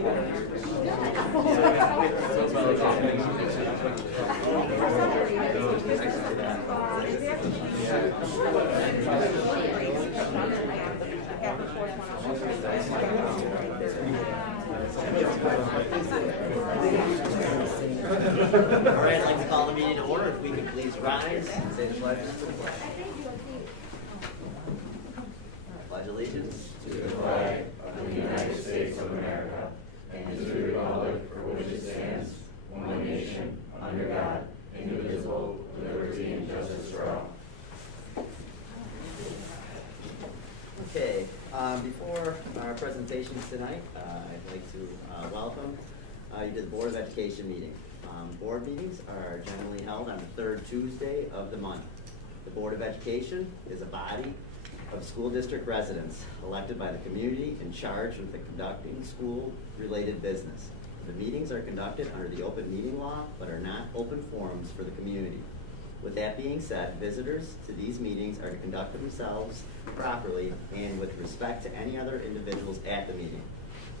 All right, I'd like to call the meeting to order. If we could please rise and say the pledge. Pledge allegiance to the flag of the United States of America and to the republic for which it stands, one nation, under God, indivisible, with liberty and justice for all. Okay, before our presentations tonight, I'd like to welcome you to the Board of Education meeting. Board meetings are generally held on the third Tuesday of the month. The Board of Education is a body of school district residents elected by the community and charged with the conducting school-related business. The meetings are conducted under the open meeting law, but are not open forums for the community. With that being said, visitors to these meetings are to conduct themselves properly and with respect to any other individuals at the meeting.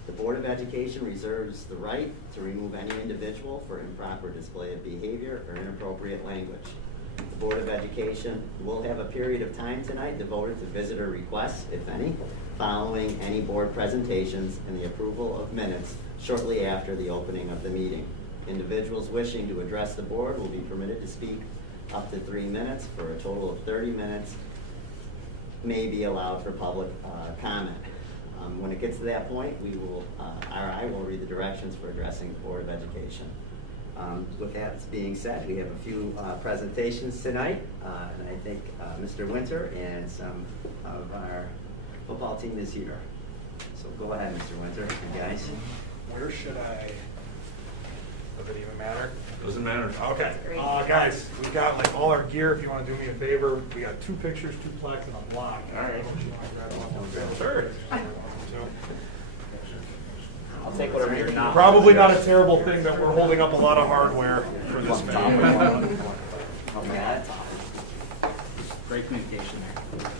The Board of Education reserves the right to remove any individual for improper display of behavior or inappropriate language. The Board of Education will have a period of time tonight devoted to visitor requests, if any, following any board presentations and the approval of minutes shortly after the opening of the meeting. Individuals wishing to address the board will be permitted to speak up to 3 minutes. For a total of 30 minutes may be allowed for public comment. When it gets to that point, we will, I will read the directions for addressing the Board of Education. With that being said, we have a few presentations tonight, and I think Mr. Winter and some of our football team is here. So go ahead, Mr. Winter, you guys. Where should I? Does it even matter? Doesn't matter. Okay. Guys, we've got like all our gear. If you want to do me a favor, we got 2 pictures, 2 plaques, and a block. All right. Sure. I'll take whatever you're not. Probably not a terrible thing that we're holding up a lot of hardware for this family. Okay. Great communication there.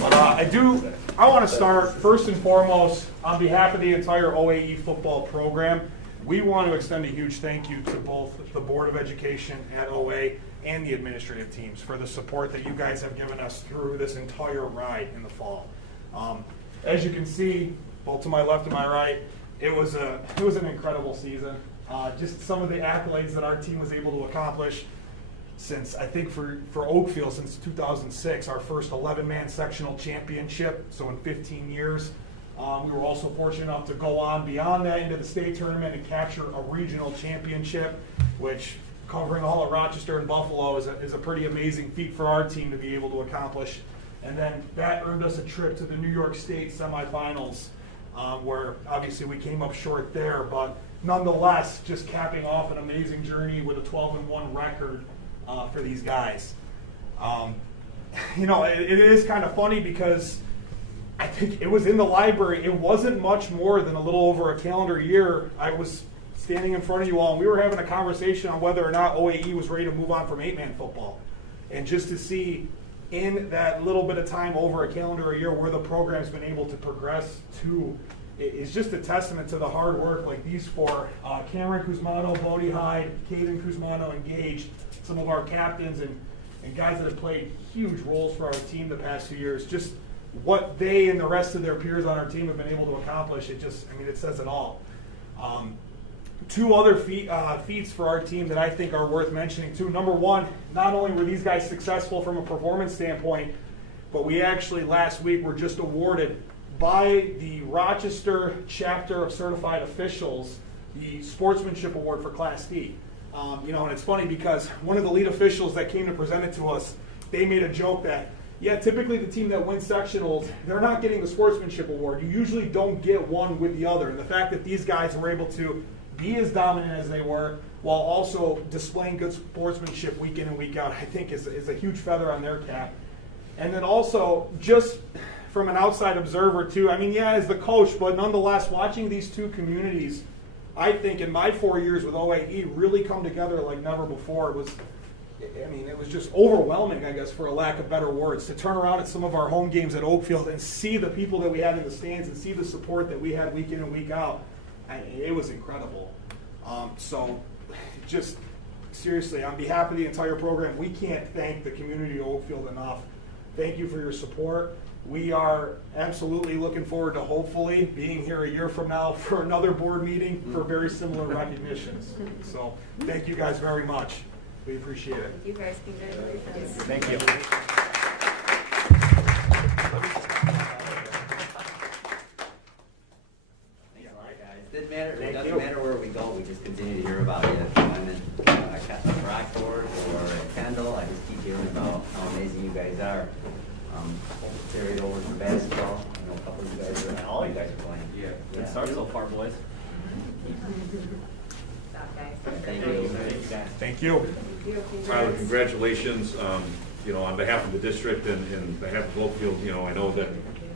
But I want to start first and foremost on behalf of the entire OAE football program. We want to extend a huge thank you to both the Board of Education at OA and the administrative teams for the support that you guys have given us through this entire ride in the fall. As you can see, both to my left and my right, it was an incredible season. Just some of the accolades that our team was able to accomplish since, I think for Oakfield, since 2006, our first 11-man sectional championship, so in 15 years. We were also fortunate enough to go on beyond that into the state tournament and capture a regional championship, which covering all of Rochester and Buffalo is a pretty amazing feat for our team to be able to accomplish. And then that earned us a trip to the New York State semifinals, where obviously we came up short there, but nonetheless, just capping off an amazing journey with a 12-1 record for these guys. You know, it is kind of funny because I think it was in the library. It wasn't much more than a little over a calendar year. I was standing in front of you all, and we were having a conversation on whether or not OAE was ready to move on from 8-man football. And just to see in that little bit of time over a calendar year where the program's been able to progress to is just a testament to the hard work like these 4, Cameron Kuzmano, Bodie Hyde, Caden Kuzmano, and Gage, some of our captains and guys that have played huge roles for our team the past few years. Just what they and the rest of their peers on our team have been able to accomplish, it says it all. 2 other feats for our team that I think are worth mentioning too. Number 1, not only were these guys successful from a performance standpoint, but we actually last week were just awarded by the Rochester chapter of certified officials the Sportsmanship Award for Class D. You know, and it's funny because one of the lead officials that came to present it to us, they made a joke that, yeah, typically the team that wins sectionals, they're not getting the Sportsmanship Award. You usually don't get one with the other. And the fact that these guys were able to be as dominant as they were while also displaying good sportsmanship week in and week out, I think is a huge feather on their cap. And then also, just from an outside observer too, I mean, yeah, as the coach, but nonetheless, watching these 2 communities, I think in my 4 years with OAE really come together like never before. It was I mean, it was just overwhelming, I guess, for a lack of better words, to turn around at some of our home games at Oakfield and see the people that we had in the stands and see the support that we had week in and week out. It was incredible. So just seriously, on behalf of the entire program, we can't thank the community of Oakfield enough. Thank you for your support. We are absolutely looking forward to hopefully being here a year from now for another board meeting for very similar recognitions. So thank you guys very much. We appreciate it. Thank you guys. Congratulations. Thank you. Thanks a lot, guys. It doesn't matter where we go, we just continue to hear about you. I'm at Rockford or at Kendall, I just keep hearing about how amazing you guys are. Carried over for basketball. I know a couple of you guys all you guys are playing. Yeah, good start so far, boys. Stop, guys. Thank you. Thank you. Tyler, congratulations. On behalf of the district and behalf of Oakfield, I know that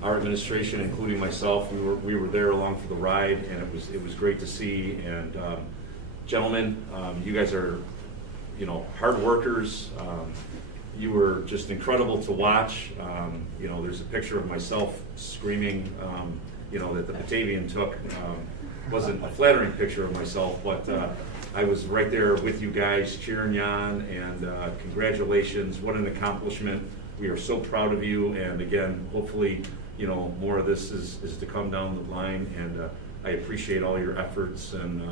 our administration, including myself, we were there along for the ride, and it was great to see. And gentlemen, you guys are, hard workers. You were just incredible to watch. There's a picture of myself screaming, that the Batavian took. Wasn't a flattering picture of myself, but I was right there with you guys cheering you on, and congratulations. What an accomplishment. We are so proud of you, and again, hopefully, more of this is to come down the line, and I appreciate all your efforts and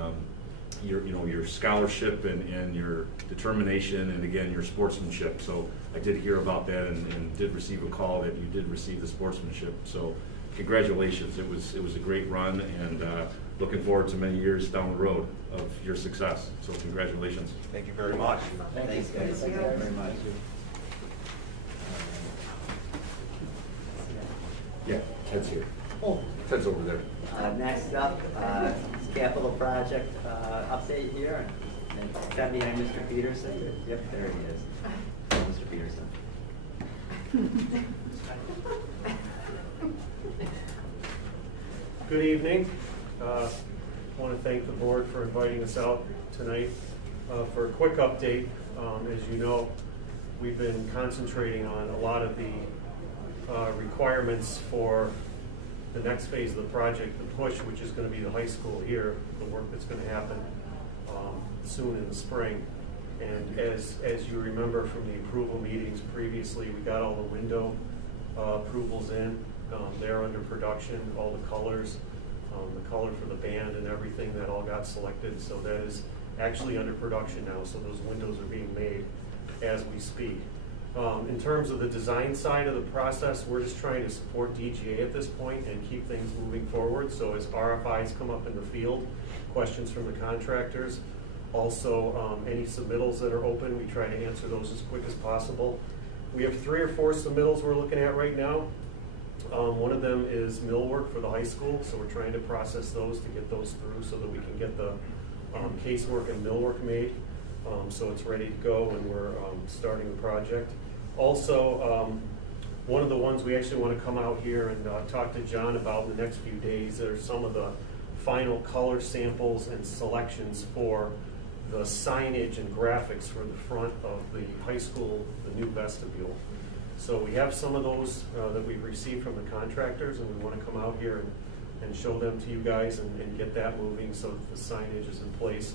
your scholarship and your determination, and again, your sportsmanship. So I did hear about that and did receive a call that you did receive the sportsmanship. So congratulations. It was a great run, and looking forward to many years down the road of your success. So congratulations. Thank you very much. Thanks, guys. Thank you very much. Yeah, Ted's here. Ted's over there. Next up, capital project update here. And stand behind Mr. Peterson. Yep, there he is. Mr. Peterson. Good evening. I want to thank the board for inviting us out tonight for a quick update. As you know, we've been concentrating on a lot of the requirements for the next phase of the project, the push, which is going to be the high school here, the work that's going to happen soon in the spring. And as you remember from the approval meetings previously, we got all the window approvals in. They're under production, all the colors, the color for the band and everything, that all got selected. So that is actually under production now. So those windows are being made as we speak. In terms of the design side of the process, we're just trying to support DGA at this point and keep things moving forward. So as RFIs come up in the field, questions from the contractors, also any submittals that are open, we try to answer those as quick as possible. We have 3 or 4 submittals we're looking at right now. One of them is millwork for the high school, so we're trying to process those to get those through so that we can get the casework and millwork made. So it's ready to go, and we're starting the project. Also, one of the ones we actually want to come out here and talk to John about in the next few days are some of the final color samples and selections for the signage and graphics for the front of the high school, the new vestibule. So we have some of those that we've received from the contractors, and we want to come out here and show them to you guys and get that moving so that the signage is in place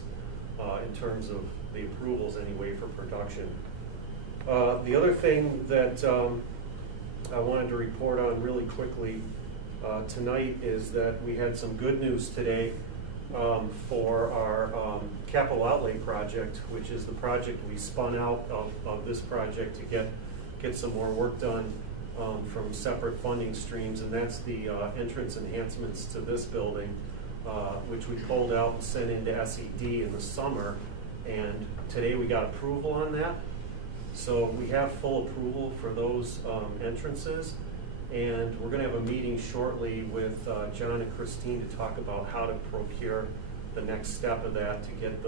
in terms of the approvals anyway for production. The other thing that I wanted to report on really quickly tonight is that we had some good news today for our capital outlay project, which is the project we spun out of this project to get some more work done from separate funding streams, and that's the entrance enhancements to this building, which we pulled out and sent into SED in the summer, and today we got approval on that. So we have full approval for those entrances, and we're going to have a meeting shortly with John and Christine to talk about how to procure the next step of that to get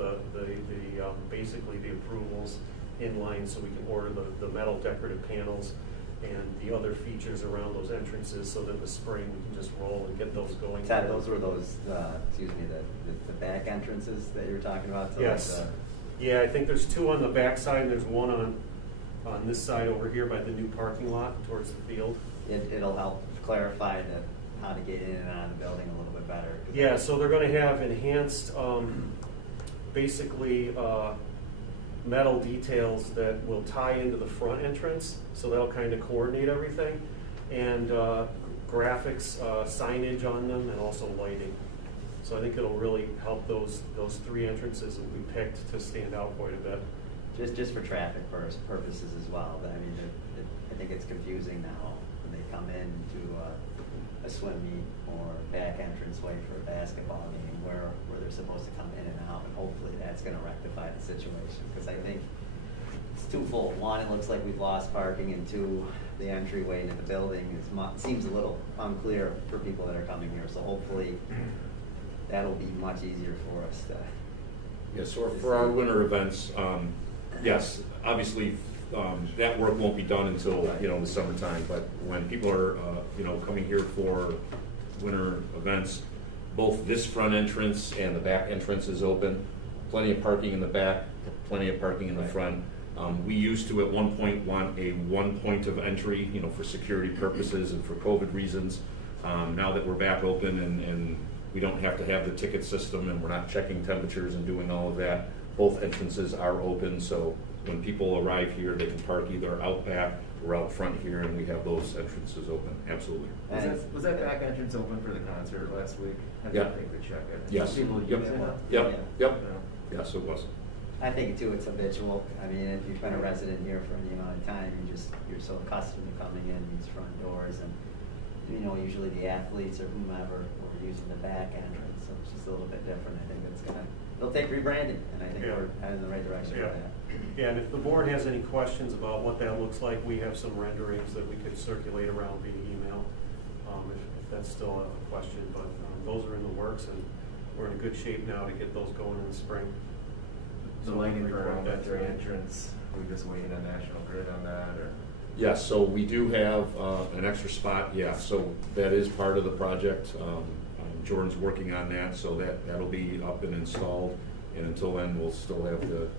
basically the approvals in line so we can order the metal decorative panels and the other features around those entrances so that in the spring we can just roll and get those going. Ted, those were those, the back entrances that you were talking about? Yes. Yeah, I think there's two on the back side, and there's one on this side over here by the new parking lot towards the field. It'll help clarify how to get in and out of the building a little bit better. Yeah, so they're gonna have enhanced, basically, metal details that will tie into the front entrance, so that'll kind of coordinate everything, and graphics, signage on them, and also lighting. So I think it'll really help those three entrances that we picked to stand out quite a bit. Just for traffic purposes as well, but I mean, I think it's confusing now when they come in to a swim meet or back entrance way for a basketball game where they're supposed to come in and out, and hopefully that's gonna rectify the situation, because I think it's twofold. One, it looks like we've lost parking, and two, the entryway into the building seems a little unclear for people that are coming here, so hopefully that'll be much easier for us to. Yes, so for our winter events, yes, obviously, that work won't be done until, the summertime, but when people are, coming here for winter events, both this front entrance and the back entrance is open, plenty of parking in the back, plenty of parking in the front. We used to at one point want a one point of entry, for security purposes and for COVID reasons. Now that we're back open and we don't have to have the ticket system and we're not checking temperatures and doing all of that, both entrances are open, so when people arrive here, they can park either out back or out front here, and we have those entrances open, absolutely. Was that back entrance open for the concert last week? I Yeah. didn't think to check it. Yes. People Yep. use it now? Yep, yep, Yeah. yes, it was. I think too, it's habitual. I mean, if you've been a resident here for any amount of time, you're so accustomed to coming in these front doors, and usually the athletes or whomever were using the back entrance, so it's just a little bit different. I think it'll take rebranding, and I think Yeah. we're heading in the right direction Yeah. for that. Yeah, and if the board has any questions about what that looks like, we have some renderings that we could circulate around via email, if that's still a question, but those are in the works, and we're in good shape now to get those going in the spring. The So lighting we'll for report that elementary today. entrance, we just waiting on National Grid on that, or? Yes, so we do have an extra spot, yeah, so that is part of the project. Jordan's working on that, so that'll be up and installed, and until then, we'll still have the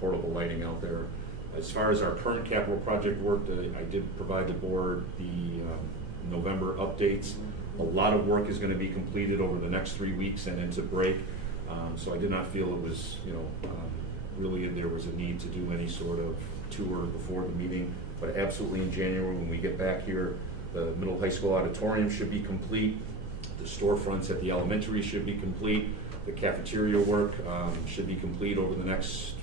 portable lighting out there. As far as our current capital project work, I did provide the board the November updates. A lot of work is gonna be completed over the next 3 weeks and into break, so I did not feel it was, really there was a need to do any sort of tour before the meeting, but absolutely in January, when we get back here, the middle high school auditorium should be complete, the storefronts at the elementary should be complete, the cafeteria work should be complete over the next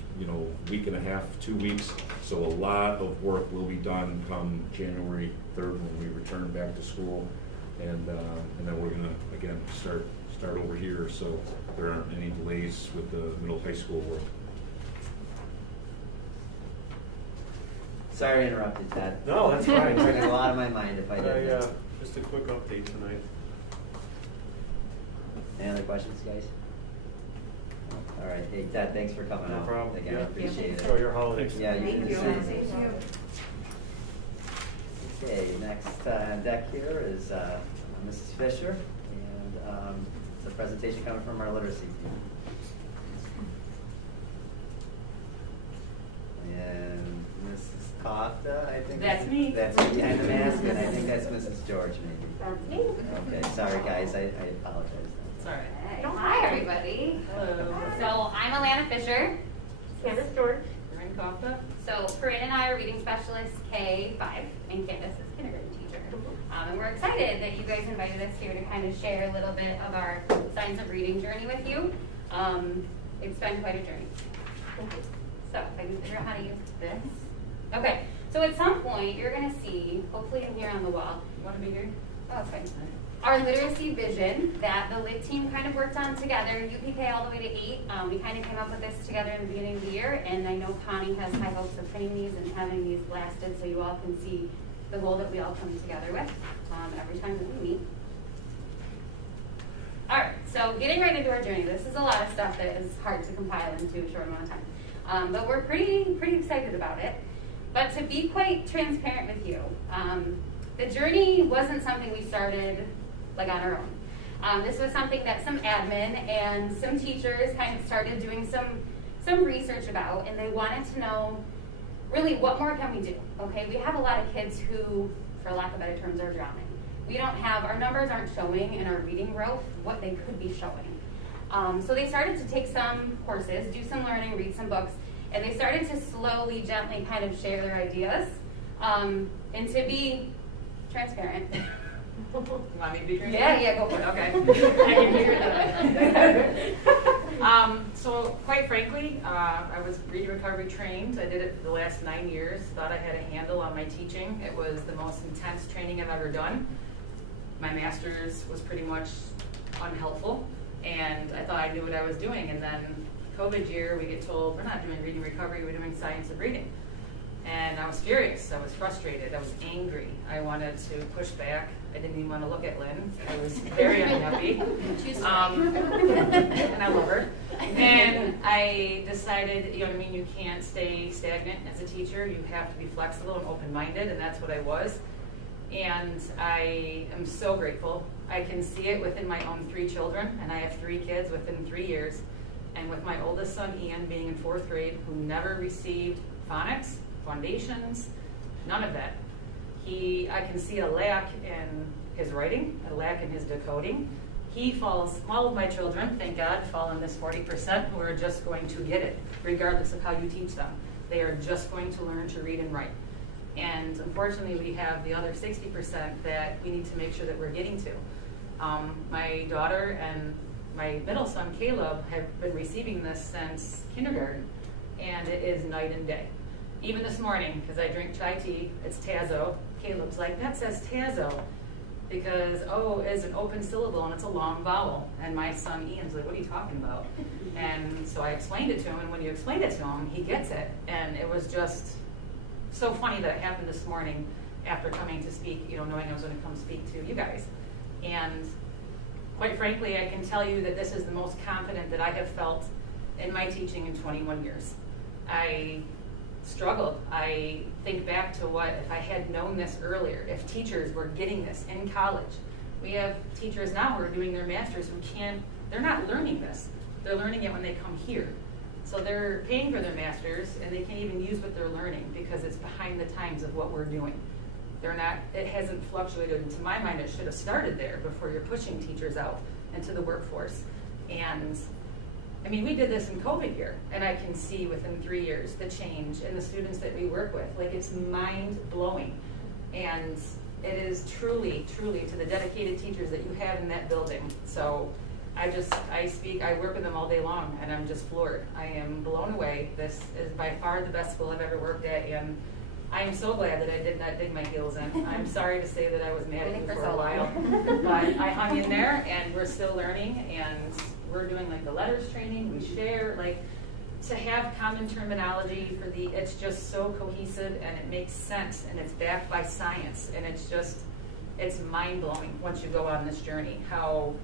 week and a half, 2 weeks. So a lot of work will be done come January 3rd when we return back to school, and then we're gonna again start over here, so there aren't any delays with the middle high school work. Sorry I interrupted, Ted. No, that's fine. It took a lot of my mind if I did. Just a quick update tonight. Any other questions, guys? All right, hey Ted, thanks for coming No out. problem. Again, I Yeah. appreciate it. Enjoy your holidays. Yeah, you Thank can you. see. Thank you. Okay, next on deck here is Mrs. Fisher, and it's a presentation coming from our literacy team. And Mrs. Kofta, I think. That's me. That's me behind the mask, and I think that's Mrs. George, maybe. That's me. Okay, sorry guys, I apologize. It's all right. Hi, everybody. Hello. So I'm Alana Fisher. Candace George. Corinne Kofta. So Corinne and I are reading specialists K-5, and Candace is kindergarten teacher. And we're excited that you guys invited us here to kind of share a little bit of our science of reading journey with you. It's been quite a journey. So if I can figure out how to use this. Okay, so at some point you're going to see, hopefully in here on the wall, you want to be here? Oh, it's fine. Our literacy vision that the LIT team kind of worked on together, UPK all the way to 8. We kind of came up with this together in the beginning of the year, and I know Connie has high hopes of printing these and having these blasted so you all can see the goal that we all come together with every time that we meet. All right, so getting right into our journey. This is a lot of stuff that is hard to compile into a short amount of time, but we're pretty excited about it. But to be quite transparent with you, the journey wasn't something we started like on our own. This was something that some admin and some teachers kind of started doing some some research about, and they wanted to know really what more can we do, okay? We have a lot of kids who, for lack of better terms, are drowning. We don't have, our numbers aren't showing in our reading growth what they could be showing. So they started to take some courses, do some learning, read some books, and they started to slowly, gently kind of share their ideas, and to be transparent. Want me to be Yeah, go for it. Okay. I can hear that. So quite frankly, I was reading recovery trained. I did it for the last 9 years. Thought I had a handle on my teaching. It was the most intense training I've ever done. My master's was pretty much unhelpful, and I thought I knew what I was doing. And then COVID year, we get told we're not doing reading recovery, we're doing science of reading. And I was furious, I was frustrated, I was angry. I wanted to push back. I didn't even want to look at Lynn. I was very unhappy. And I love her. And I decided, you know what I mean, you can't stay stagnant as a teacher. You have to be flexible and open-minded, and that's what I was. And I am so grateful. I can see it within my own 3 children, and I have 3 kids within 3 years. And with my oldest son, Ian, being in 4th grade, who never received phonics, foundations, none of that. I can see a lack in his writing, a lack in his decoding. He falls, all of my children, thank God, fall in this 40% who are just going to get it, regardless of how you teach them. They are just going to learn to read and write. And unfortunately, we have the other 60% that we need to make sure that we're getting to. My daughter and my middle son, Caleb, have been receiving this since kindergarten, and it is night and day. Even this morning, because I drink chai tea, it's Tazo. Caleb's like, that says Tazo, because O is an open syllable and it's a long vowel. And my son Ian's like, what are you talking about? And so I explained it to him, and when you explain it to him, he gets it. And it was just so funny that it happened this morning after coming to speak, you know, knowing I was going to come speak to you guys. And quite frankly, I can tell you that this is the most confident that I have felt in my teaching in 21 years. I struggled. I think back to what, if I had known this earlier, if teachers were getting this in college. We have teachers now who are doing their masters who they're not learning this. They're learning it when they come here. So they're paying for their masters and they can't even use what they're learning because it's behind the times of what we're doing. It hasn't fluctuated, and to my mind it should have started there before you're pushing teachers out into the workforce. And I mean, we did this in COVID year, and I can see within 3 years the change in the students that we work with. Like, it's mind-blowing. And it is truly, truly to the dedicated teachers that you have in that building. So I work with them all day long, and I'm just floored. I am blown away. This is by far the best school I've ever worked at, and I am so glad that I did not dig my heels in. I'm sorry to say that I was mad at you for a while, but I hung in there, and we're still learning, and we're doing like the letters training, we share, like, to have common terminology for it's just so cohesive and it makes sense and it's backed by science, and it's mind-blowing once you go on this journey. How,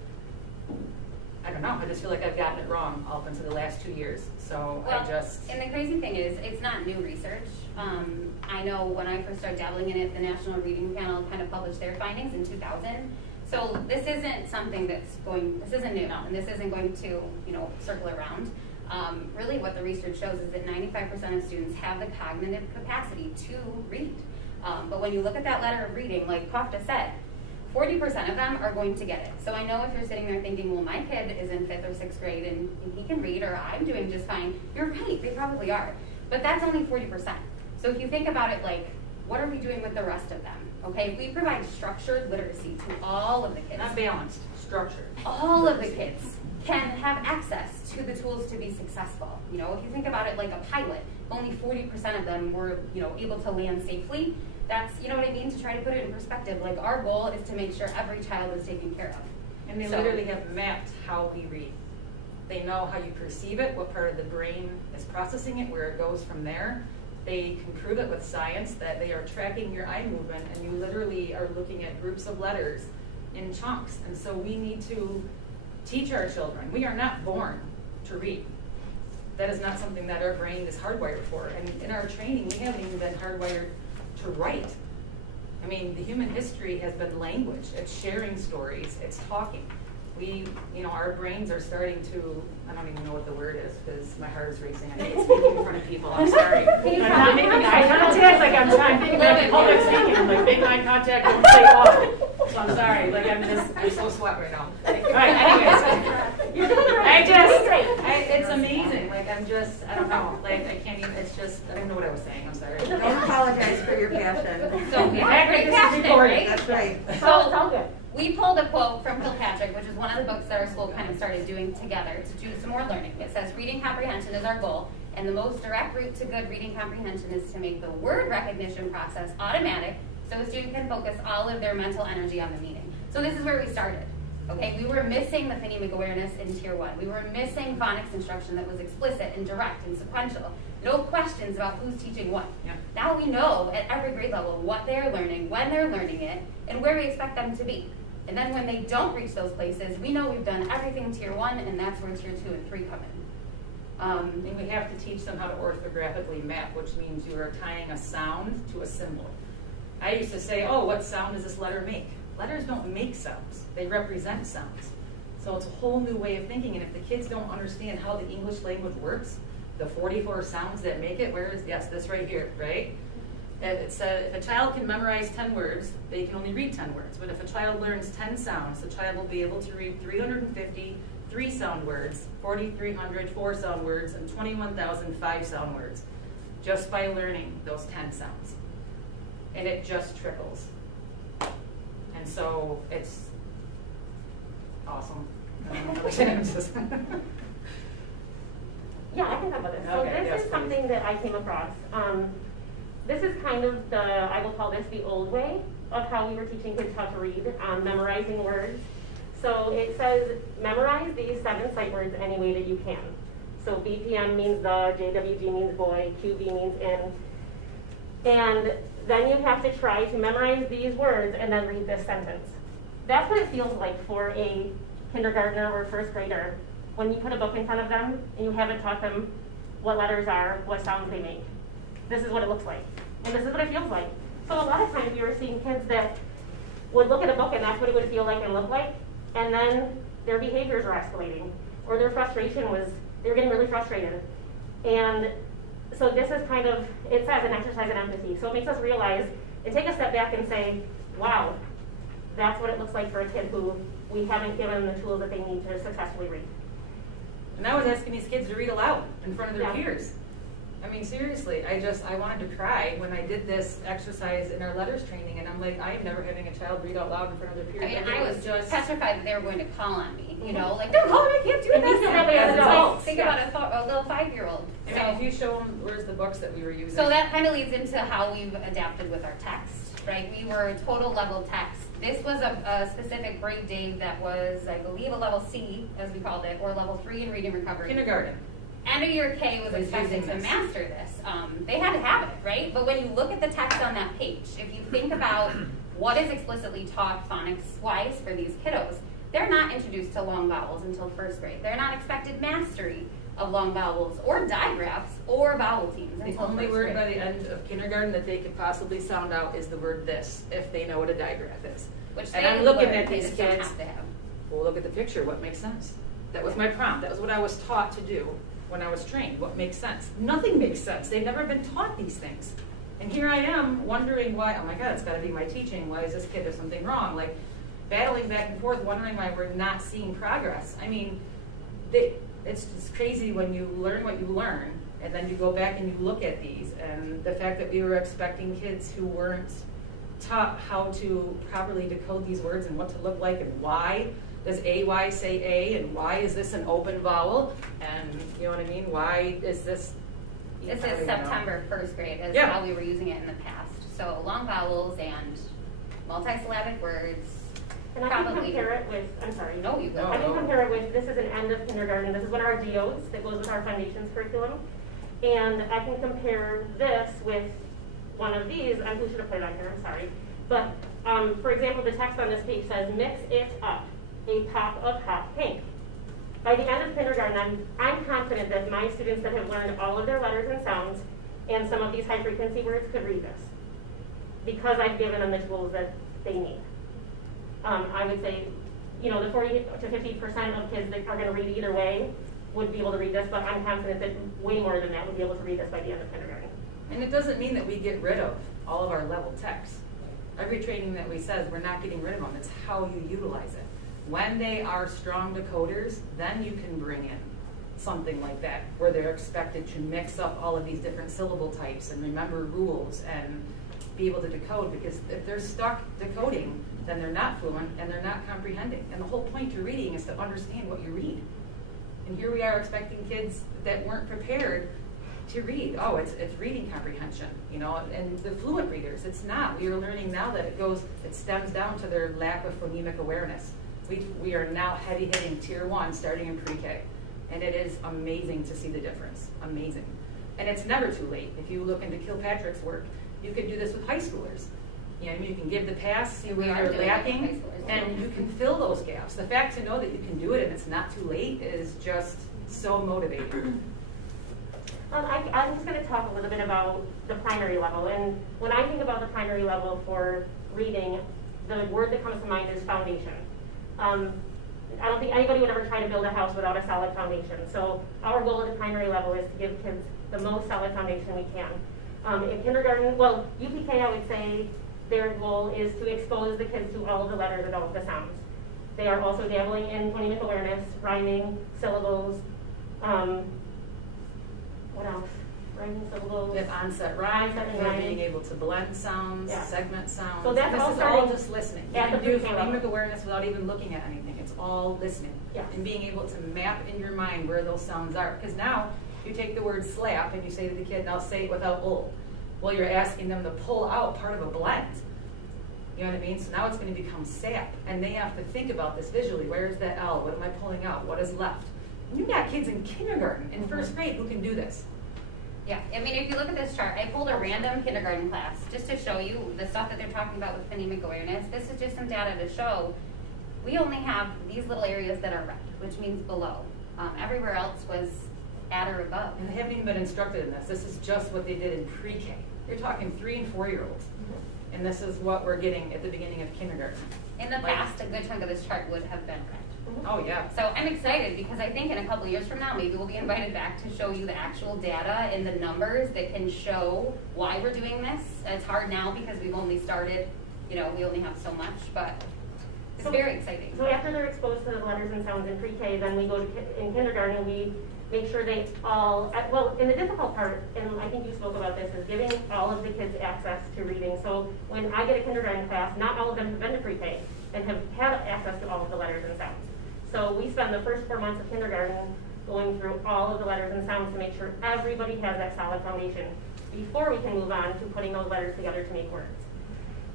I don't know, I just feel like I've gotten it wrong all up into the last 2 years. So And the crazy thing is, it's not new research. I know when I first started dabbling in it, the National Reading Panel kind of published their findings in 2000. So this isn't something this isn't new, and this isn't going to, circle around. Really what the research shows is that 95% of students have the cognitive capacity to read. But when you look at that letter of reading, like Kofta said, 40% of them are going to get it. So I know if you're sitting there thinking, well, my kid is in 5th or 6th grade and he can read, or I'm doing just fine, you're right, they probably are. But that's only 40%. So if you think about it, like, what are we doing with the rest of them? Okay, if we provide structured literacy to all of the kids. not balanced, structured. All of the kids can have access to the tools to be successful. If you think about it like a pilot, only 40% of them were, able to land safely. That's, you know what I mean, to try to put it in perspective. Like, our goal is to make sure every child is taken care of. And they literally have mapped how we read. They know how you perceive it, what part of the brain is processing it, where it goes from there. They can prove it with science that they are tracking your eye movement, and you literally are looking at groups of letters in chunks. And so we need to teach our children. We are not born to read. That is not something that our brain is hardwired for. And in our training, we haven't even been hardwired to write. I mean, the human history has been language. It's sharing stories. It's talking. we, our brains are starting to, I don't even know what the word is because my heart is racing. I hate speaking in front of people. I'm sorry. I'm not making eye contact. Like I'm thinking about public speaking. I'm like, make eye contact, don't say oh. So I'm sorry. Like I'm so sweat right now. All right. Anyways, you're doing great. it's amazing. Like I don't know. Like I can't even. It's just I don't know what I was saying. I'm sorry. Don't apologize for your passion. So we have great passion, right? That's right. So it's all good. We pulled a quote from Kilpatrick, which is one of the books that our school kind of started doing together to do some more learning. It says, reading comprehension is our goal, and the most direct route to good reading comprehension is to make the word recognition process automatic so a student can focus all of their mental energy on the meaning. So this is where we started. Okay, we were missing the phonemic awareness in Tier 1. We were missing phonics instruction that was explicit and direct and sequential. No questions about who's teaching what. Yeah. Now we know at every grade level what they're learning, when they're learning it, and where we expect them to be. And then when they don't reach those places, we know we've done everything Tier 1, and that's where Tier 2 and 3 come in. And we have to teach them how to orthographically map, which means you are tying a sound to a symbol. I used to say, oh, what sound does this letter make? Letters don't make sounds. They represent sounds. So it's a whole new way of thinking, and if the kids don't understand how the English language works, the 44 sounds that make it, yes, this right here, right? It said if a child can memorize 10 words, they can only read 10 words. But if a child learns 10 sounds, the child will be able to read 350 3-sound words, 4,300 4-sound words, and 21,000 5-sound words just by learning those 10 sounds. And it just trickles. And so it's awesome. Yeah, I can talk about this. So Okay, this yes, is something that I came across. This is kind of I will call this the old way of how we were teaching kids how to read, memorizing words. So it says, memorize these 7 sight words any way that you can. So BPM means the, JWG means boy, QB means in. And then you have to try to memorize these words and then read this sentence. That's what it feels like for a kindergartner or first grader when you put a book in front of them and you haven't taught them what letters are, what sounds they make. This is what it looks like. And this is what it feels like. So a lot of times we were seeing kids that would look at a book and that's what it would feel like and look like, and then their behaviors were escalating, or their frustration was, they were getting really frustrated. And so this is kind of, it says an exercise in empathy. So it makes us realize and take a step back and say, wow, that's what it looks like for a kid who we haven't given the tools that they need to successfully read. And I was asking these kids to read aloud in front of their Yeah. peers. I mean, seriously, I wanted to cry when I did this exercise in our letters training, and I'm like, I am never having a child read out loud in front of their peers. I mean, Like, I it was just petrified that they were going to call on me. You know, like, they're calling, I can't do And this. these are really As adults. Think about a little 5-year-old. I mean, if you show them, where's the books that we were using? So that kind of leads into how we've adapted with our text, right? We were total level text. This was a specific grade, Dave, that was, I believe, a level C, as we called it, or level 3 in reading recovery. kindergarten. End of year K was expected to master this. They had to have it, right? But when you look at the text on that page, if you think about what is explicitly taught phonics-wise for these kiddos, they're not introduced to long vowels until first grade. They're not expected mastery of long vowels or digraphs or vowel teams The until only first word grade. by the end of kindergarten that they could possibly sound out is the word this, if they know what a digraph is. Which And they I'm looking learn, at they these just don't kids. have to have. Well, look at the picture, what makes sense? That was my prompt, that was what I was taught to do when I was trained, what makes sense? Nothing makes sense, they've never been taught these things. And here I am wondering why, oh my God, it's gotta be my teaching, why is this kid, there's something wrong? Like, battling back and forth, wondering why we're not seeing progress. I mean, it's crazy when you learn what you learn, and then you go back and you look at these, and the fact that we were expecting kids who weren't taught how to properly decode these words and what to look like and why does AY say A and why is this an open vowel, and you know what I mean, why is this This I don't is even know. September first grade is Yeah. how we were using it in the past. So long vowels and multisyllabic words. And I can compare it with, I'm sorry. No, you go. I can compare it with, this is an end of kindergarten, this is one of our GOs that goes with our foundations curriculum. And I can compare this with one of these, who should have put it on here, I'm sorry. But, for example, the text on this page says, mix it up, a pop of hot pink. By the end of kindergarten, I'm confident that my students that have learned all of their letters and sounds and some of these high frequency words could read this, because I've given them the tools that they need. I would say, you know, the 40 to 50% of kids that are going to read either way would be able to read this, but I'm confident that way more than that would be able to read this by the end of kindergarten. And it doesn't mean that we get rid of all of our level texts. Every training that we says, we're not getting rid of them. It's how you utilize it. When they are strong decoders, then you can bring in something like that, where they're expected to mix up all of these different syllable types and remember rules and be able to decode, because if they're stuck decoding, then they're not fluent and they're not comprehending. And the whole point to reading is to understand what you read. And here we are expecting kids that weren't prepared to read. Oh, it's reading comprehension, you know, and the fluent readers, it's not. We are learning now that it stems down to their lack of phonemic awareness. We are now heavy hitting tier 1 starting in pre-K. And it is amazing to see the difference, amazing. And it's never too late. If you look into Kilpatrick's work, you could do this with high schoolers. You know, you can give the pass where you're lacking, and you can fill those gaps. The fact to know that you can do it and it's not too late is just so motivating. I'm just going to talk a little bit about the primary level. And when I think about the primary level for reading, the word that comes to mind is foundation. I don't think anybody would ever try to build a house without a solid foundation. So our goal at the primary level is to give kids the most solid foundation we can. In kindergarten, well, UPK, I would say their goal is to expose the kids to all of the letters and all of the sounds. They are also dabbling in phonemic awareness, rhyming, syllables, what else? Rhyming, syllables. With onset rhyme, being able to blend sounds, segment sounds. So that's this all is starting all just listening. You at can the do pre-K level. phonemic awareness without even looking at anything. It's all listening. Yes. And being able to map in your mind where those sounds are. Because now you take the word slap and you say to the kid, now say it without ul. Well, you're asking them to pull out part of a blend. You know what I mean? So now it's going to become sap. And they have to think about this visually. Where's that L? What am I pulling out? What is left? And you've got kids in kindergarten, in first grade, who can do this. Yeah, I mean, if you look at this chart, I pulled a random kindergarten class just to show you the stuff that they're talking about with phonemic awareness. This is just some data to show we only have these little areas that are red, which means below. Everywhere else was at or above. And they haven't even been instructed in this. This is just what they did in pre-K. You're talking 3 and 4-year-olds. And this is what we're getting at the beginning of kindergarten. In the past, a good chunk of this chart would have been red. Oh, yeah. So I'm excited because I think in a couple years from now, maybe we'll be invited back to show you the actual data and the numbers that can show why we're doing this. It's hard now because we've only started, you know, we only have so much, but it's very exciting. So after they're exposed to the letters and sounds in pre-K, then we go to in kindergarten, we make sure they all, well, in the difficult part, and I think you spoke about this, is giving all of the kids access to reading. So when I get a kindergarten class, not all of them have been to pre-K and have had access to all of the letters and sounds. So we spend the first 4 months of kindergarten going through all of the letters and sounds to make sure everybody has that solid foundation before we can move on to putting those letters together to make words.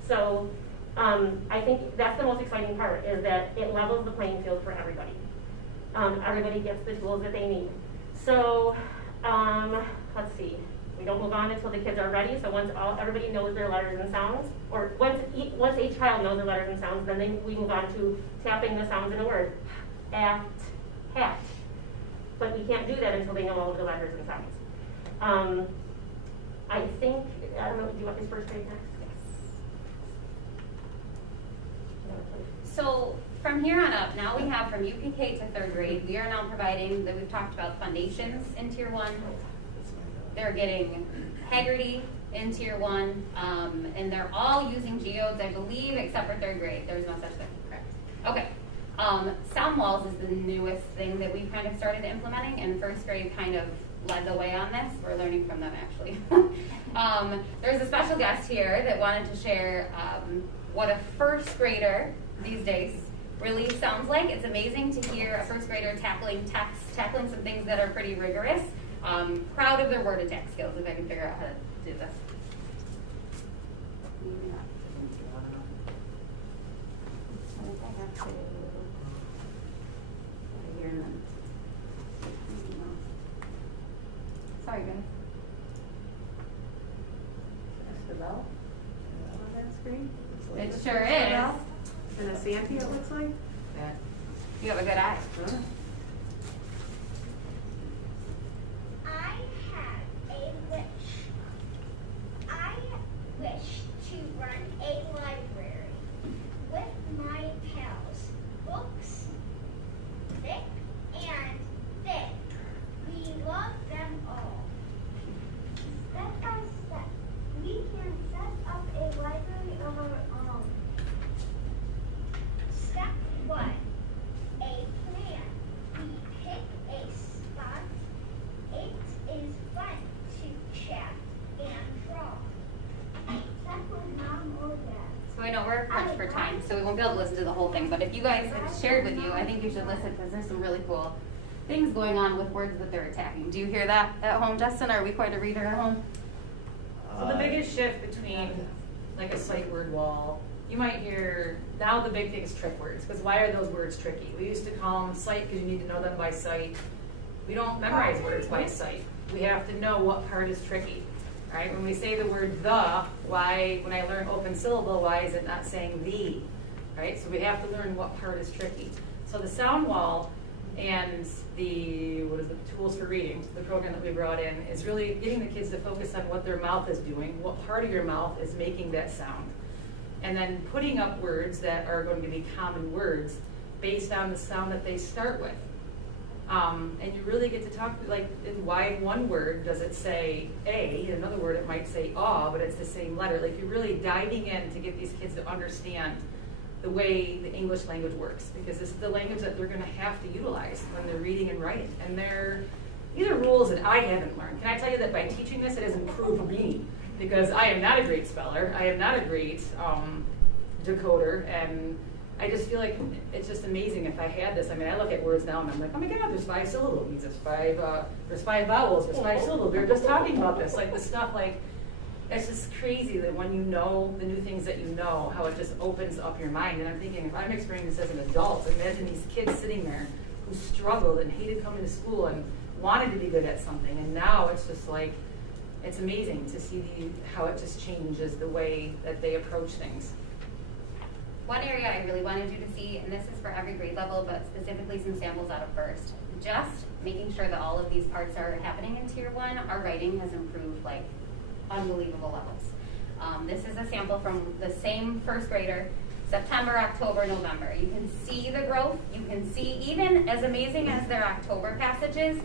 So I think that's the most exciting part, is that it levels the playing field for everybody. Everybody gets the tools that they need. So let's see. We don't move on until the kids are ready. So once everybody knows their letters and sounds, or once each child knows their letters and sounds, then we move on to tapping the sounds in a word. At, hat. But we can't do that until they know all of the letters and sounds. I think, I don't know, do you want this first grade next? Yes. So from here on up, now we have from UPK to 3rd grade, we are now providing, that we've talked about foundations in Tier 1. They're getting Haggerty in Tier 1, and they're all using geodes, I believe, except for 3rd grade. There's no such thing, correct? Okay. Sound walls is the newest thing that we've kind of started implementing, and 1st grade kind of led the way on this. We're learning from them, actually. There's a special guest here that wanted to share what a 1st grader these days really sounds like. It's amazing to hear a 1st grader tackling text, tackling some things that are pretty rigorous. Proud of their word attack skills, if I can figure out how to do this. Sorry, guys. That's the bell on that screen? It sure is. And a Santy, it looks like? Yeah. You have a good eye. I have a wish. I wish to run a library with my pals, books won't be able to listen to the whole thing, but if you guys have shared with you, I think you should listen because there's some really cool things going on with words that they're attacking. Do you hear that at home, Justin? Are we quite a reader at home? So the biggest shift between like a sight word wall, you might hear, now the big thing is trick words, because why are those words tricky? We used to call them sight because you need to know them by sight. We don't memorize words by sight. We have to know what part is tricky. Right? When we say the word the, why, when I learn open syllable, why is it not saying the? Right? So we have to learn what part is tricky. So the sound wall and the tools for reading, the program that we brought in, is really getting the kids to focus on what their mouth is doing, what part of your mouth is making that sound. And then putting up words that are going to be common words based on the sound that they start with. And you really get to talk, like, why in one word does it say A, in another word it might say aw, but it's the same letter. Like, you're really diving in to get these kids to understand the way the English language works, because this is the language that they're going to have to utilize when they're reading and writing. And these are rules that I haven't learned. Can I tell you that by teaching this, it has improved me? Because I am not a great speller, I am not a great decoder, and I just feel like it's just amazing if I had this. I mean, I look at words now and I'm like, oh my God, there's 5 syllables, there's 5 vowels, there's 5 syllables. They're just talking about this, like the stuff, like, it's just crazy that when you know the new things that you know, how it just opens up your mind. And I'm thinking, if I'm experiencing this as an adult, imagine these kids sitting there who struggled and hated coming to school and wanted to be good at something. And now it's just like, it's amazing to see how it just changes the way that they approach things. One area I really wanted you to see, and this is for every grade level, but specifically some samples out of first, just making sure that all of these parts are happening in Tier 1, our writing has improved like unbelievable levels. This is a sample from the same first grader, September, October, November. You can see the growth. You can see, even as amazing as their October passages,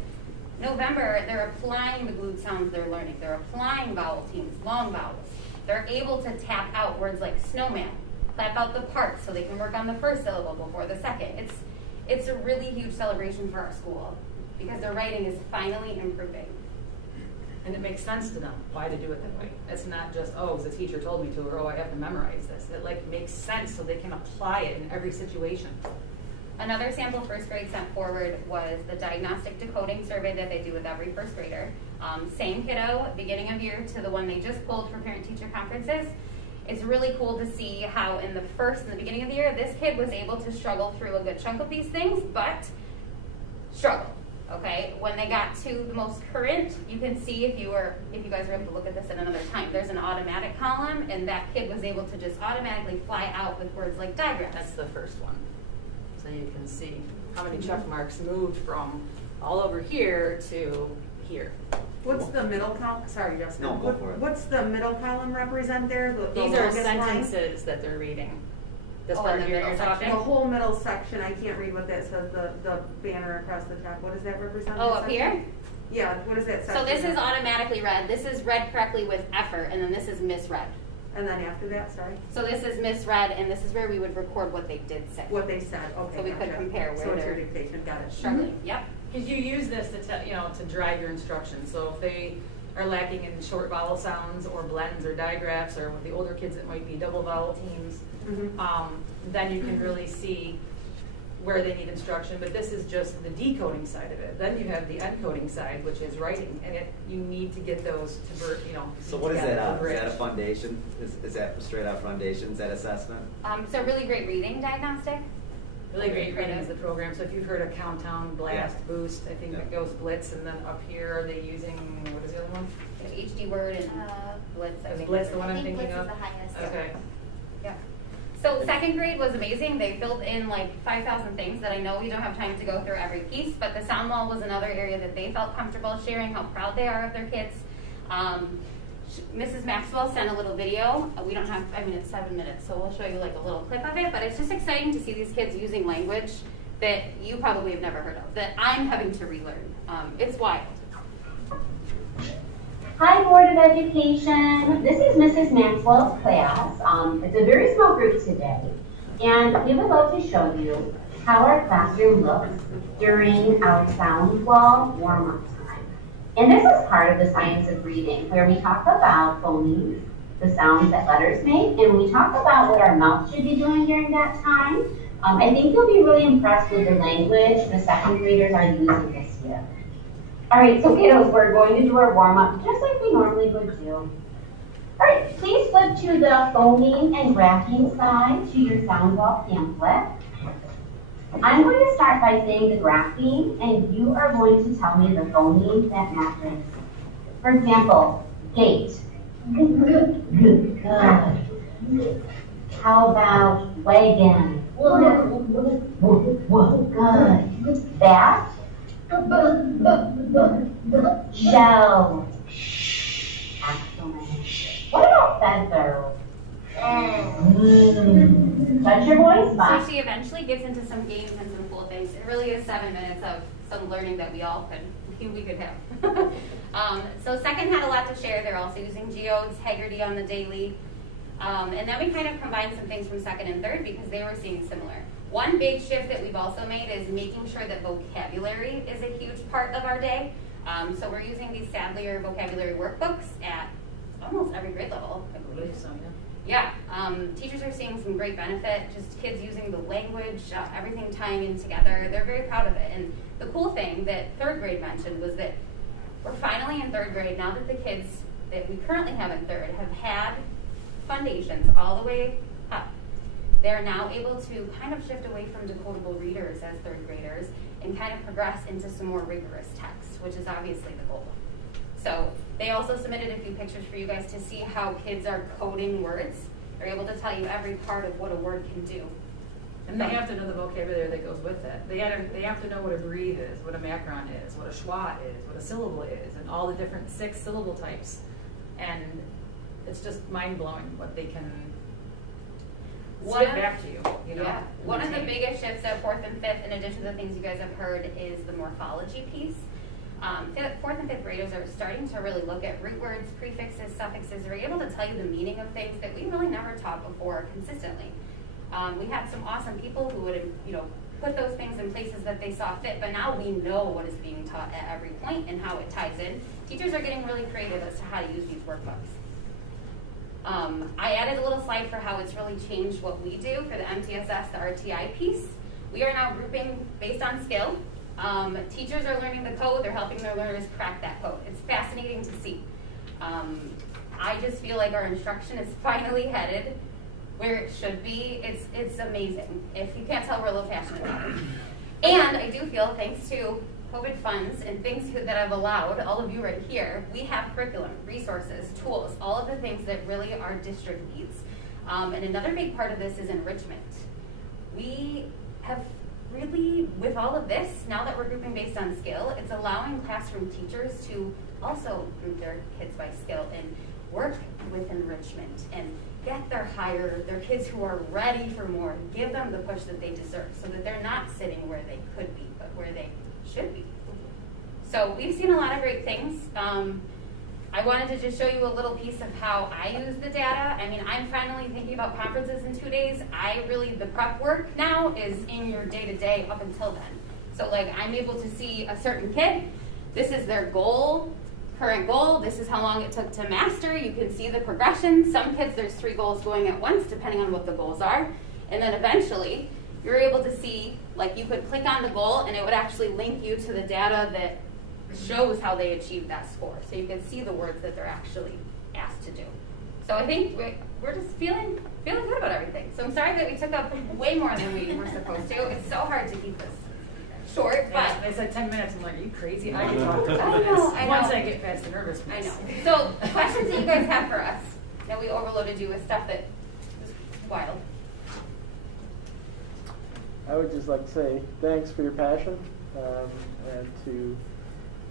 November, they're applying the glued sounds they're learning. They're applying vowel teams, long vowels. They're able to tap out words like snowman, clap out the parts so they can work on the first syllable before the second. It's a really huge celebration for our school because their writing is finally improving. And it makes sense to them why to do it that way. It's not just, oh, the teacher told me to, or oh, I have to memorize this. It like makes sense so they can apply it in every situation. Another sample first grade sent forward was the diagnostic decoding survey that they do with every first grader. Same kiddo, beginning of year to the one they just pulled for parent-teacher conferences. It's really cool to see how in the beginning of the year, this kid was able to struggle through a good chunk of these things, but struggle. Okay, when they got to the most current, you can see if you guys were able to look at this at another time, there's an automatic column, and that kid was able to just automatically fly out with words like diagrams. That's the first one. So you can see how many check marks moved from all over here to here. What's the middle column? Sorry, Justin. No, go for it. What's the middle column represent there? The These are longest line? sentences that they're reading. This Oh, part in the here middle you're section? talking. The whole middle section, I can't read what that says, the banner across the top. What does that represent? Oh, that up section? here? Yeah, what is that section? So this is automatically read. This is read correctly with effort, and then this is misread. And then after that, sorry? So this is misread, and this is where we would record what they did say. What they said, okay. So we could gotcha. compare where So it's your they're dictation, got it. struggling. Yep. Because you use this to drive your instruction. So if they are lacking in short vowel sounds or blends or digraphs, or with the older kids it might be double vowel teams, then you can really see where they need instruction. But this is just the decoding side of it. Then you have the encoding side, which is writing, and you need to get those to So what is that? Is bridge. that a foundation? Is that straight out foundation? Is that assessment? So really great reading diagnostic. Really great reading is the program. So if you've heard of Countdown, Blast, Yeah. Boost, I think that goes Blitz, and then up here are they using, what is the other one? HD word and Blitz. I Is think Blitz is the one I'm thinking Blitz of? is the highest. Okay. Yeah. So second grade was amazing. They filled in like 5,000 things that I know we don't have time to go through every piece, but the sound wall was another area that they felt comfortable sharing how proud they are of their kids. Mrs. Maxwell sent a little video. We don't have, I mean, it's 7 minutes, so we'll show you like a little clip of it, but it's just exciting to see these kids using language that you probably have never heard of, that I'm having to relearn. It's wild. Hi, Board of Education. This is Mrs. Maxwell's class. It's a very small group today, and we would love to show you how our classroom looks during our sound wall warm-up time. And this is part of the science of reading, where we talk about phonemes, the sounds that letters make, and we talk about what our mouth should be doing during that time. I think you'll be really impressed with the language the second graders are using this year. All right, so kiddos, we're going to do our warm-up just like we normally would do. All right, please flip to the phoneme and grapheme side to your sound wall pamphlet. I'm going to start by saying the grapheme, and you are going to tell me the phoneme that matches. For example, gate. Good. How about wagon? Good. Bat. Shell. Excellent. What about feather? Touch your voice box. So she eventually gets into some games and some cool things. It really is 7 minutes of some learning that we could have. So second had a lot to share. They're also using geodes, Haggerty on the daily. And then we kind of combined some things from second and third because they were seeing similar. One big shift that we've also made is making sure that vocabulary is a huge part of our day. So we're using these Sadlier vocabulary workbooks at almost every grade level, I believe. So, yeah, teachers are seeing some great benefit, just kids using the language, everything tying in together. They're very proud of it. And the cool thing that third grade mentioned was that we're finally in third grade, now that the kids that we currently have in third have had foundations all the way up. They're now able to kind of shift away from decodable readers as third graders and kind of progress into some more rigorous text, which is obviously the goal. So they also submitted a few pictures for you guys to see how kids are coding words. They're able to tell you every part of what a word can do. And they have to know the vocabulary that goes with it. They have to know what a breathe is, what a macron is, what a schwa is, what a syllable is, and all the different 6 syllable types. And it's just mind-blowing what they can spit back to you, you know? Yeah. One of the biggest shifts at 4th and 5th, in addition to the things you guys have heard, is the morphology piece. 4th and 5th graders are starting to really look at root words, prefixes, suffixes. They're able to tell you the meaning of things that we really never taught before consistently. We had some awesome people who would, put those things in places that they saw fit, but now we know what is being taught at every point and how it ties in. Teachers are getting really creative as to how to use these workbooks. I added a little slide for how it's really changed what we do for the MTSS, the RTI piece. We are now grouping based on skill. Teachers are learning the code, they're helping their learners crack that code. It's fascinating to see. I just feel like our instruction is finally headed where it should be. It's amazing. If you can't tell, we're a little passionate about it. And I do feel, thanks to COVID funds and things that I've allowed, all of you right here, we have curriculum, resources, tools, all of the things that really our district needs. And another big part of this is enrichment. We have really, with all of this, now that we're grouping based on skill, it's allowing classroom teachers to also group their kids by skill and work with enrichment and get their kids who are ready for more, give them the push that they deserve so that they're not sitting where they could be, but where they should be. So we've seen a lot of great things. I wanted to just show you a little piece of how I use the data. I mean, I'm finally thinking about conferences in 2 days. The prep work now is in your day-to-day up until then. So I'm able to see a certain kid. This is their goal, current goal. This is how long it took to master. You can see the progression. Some kids, there's 3 goals going at once, depending on what the goals are. And then eventually, you're able to see, you could click on the goal and it would actually link you to the data that shows how they achieved that score. So you can see the words that they're actually asked to do. So I think we're just feeling good about everything. So I'm sorry that we took up way more than we were supposed to. It's so hard to keep this short, but they said 10 minutes. I'm like, are you crazy? I can talk for 10 I minutes. know. Once I get past the nervousness. I know. So questions that you guys have for us that we overloaded you with stuff that was wild. I would just like to say thanks for your passion and to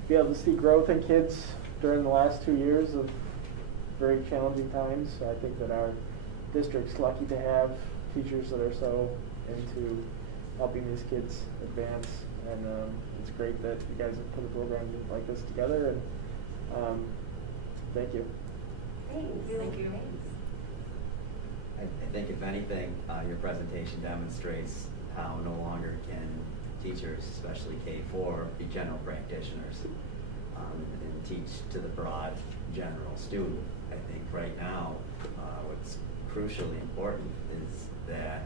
be able to see growth in kids during the last 2 years of very challenging times. I think that our district's lucky to have teachers that are so into helping these kids advance, and it's great that you guys have put a program like this together, and thank you. Thank you. I think if anything, your presentation demonstrates how no longer can teachers, especially K-4, be general practitioners. and teach to the broad general student. I think right now, what's crucially important is that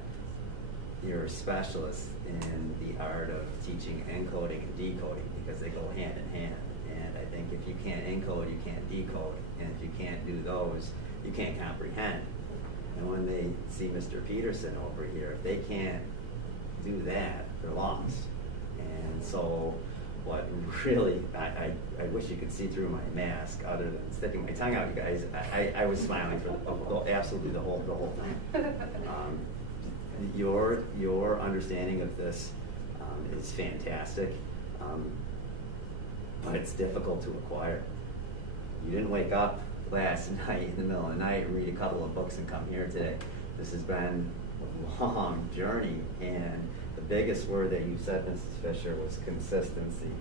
you're a specialist in the art of teaching encoding and decoding, because they go hand in hand. And I think if you can't encode, you can't decode. And if you can't do those, you can't comprehend. And when they see Mr. Peterson over here, if they can't do that, they're lost. And so what really, I wish you could see through my mask, other than sticking my tongue out, you guys. I was smiling for absolutely the whole time. Your understanding of this is fantastic, but it's difficult to acquire. You didn't wake up last night in the middle of the night and read a couple of books and come here today. This has been a long journey, and the biggest word that you said, Mrs. Fisher, was consistency.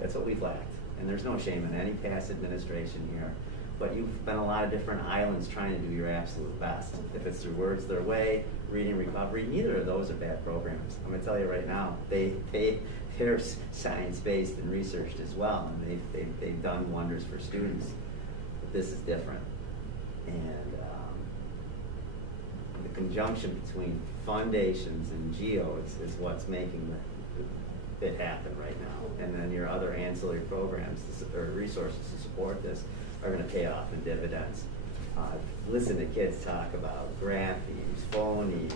That's what we've lacked, and there's no shame in any past administration here, but you've been a lot of different islands trying to do your absolute best. If it's through Words Their Way, Reading Recovery, neither of those are bad programs. I'm going to tell you right now, they're science-based and researched as well, and they've done wonders for students. But this is different, and the conjunction between foundations and geos is what's making it happen right now. And then your other ancillary programs or resources to support this are going to pay off in dividends. Listen to kids talk about graphemes, phonemes.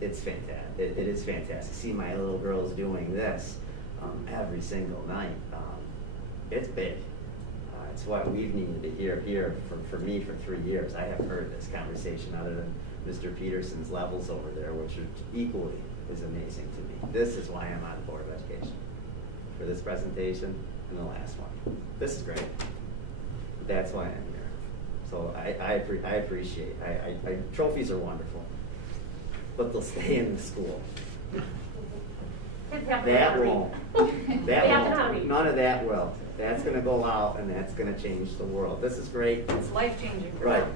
It's fantastic. It is fantastic. See my little girls doing this every single night. It's big. It's what we've needed to hear here for me for 3 years. I haven't heard this conversation other than Mr. Peterson's levels over there, which are equally as amazing to me. This is why I'm on the Board of Education, for this presentation and the last one. This is great. That's why I'm here. So I appreciate. Trophies are wonderful, but they'll stay in the school. That won't. That won't. None of that will. That's going to go out, and that's going to change the world. This is great. It's life-changing for right. them.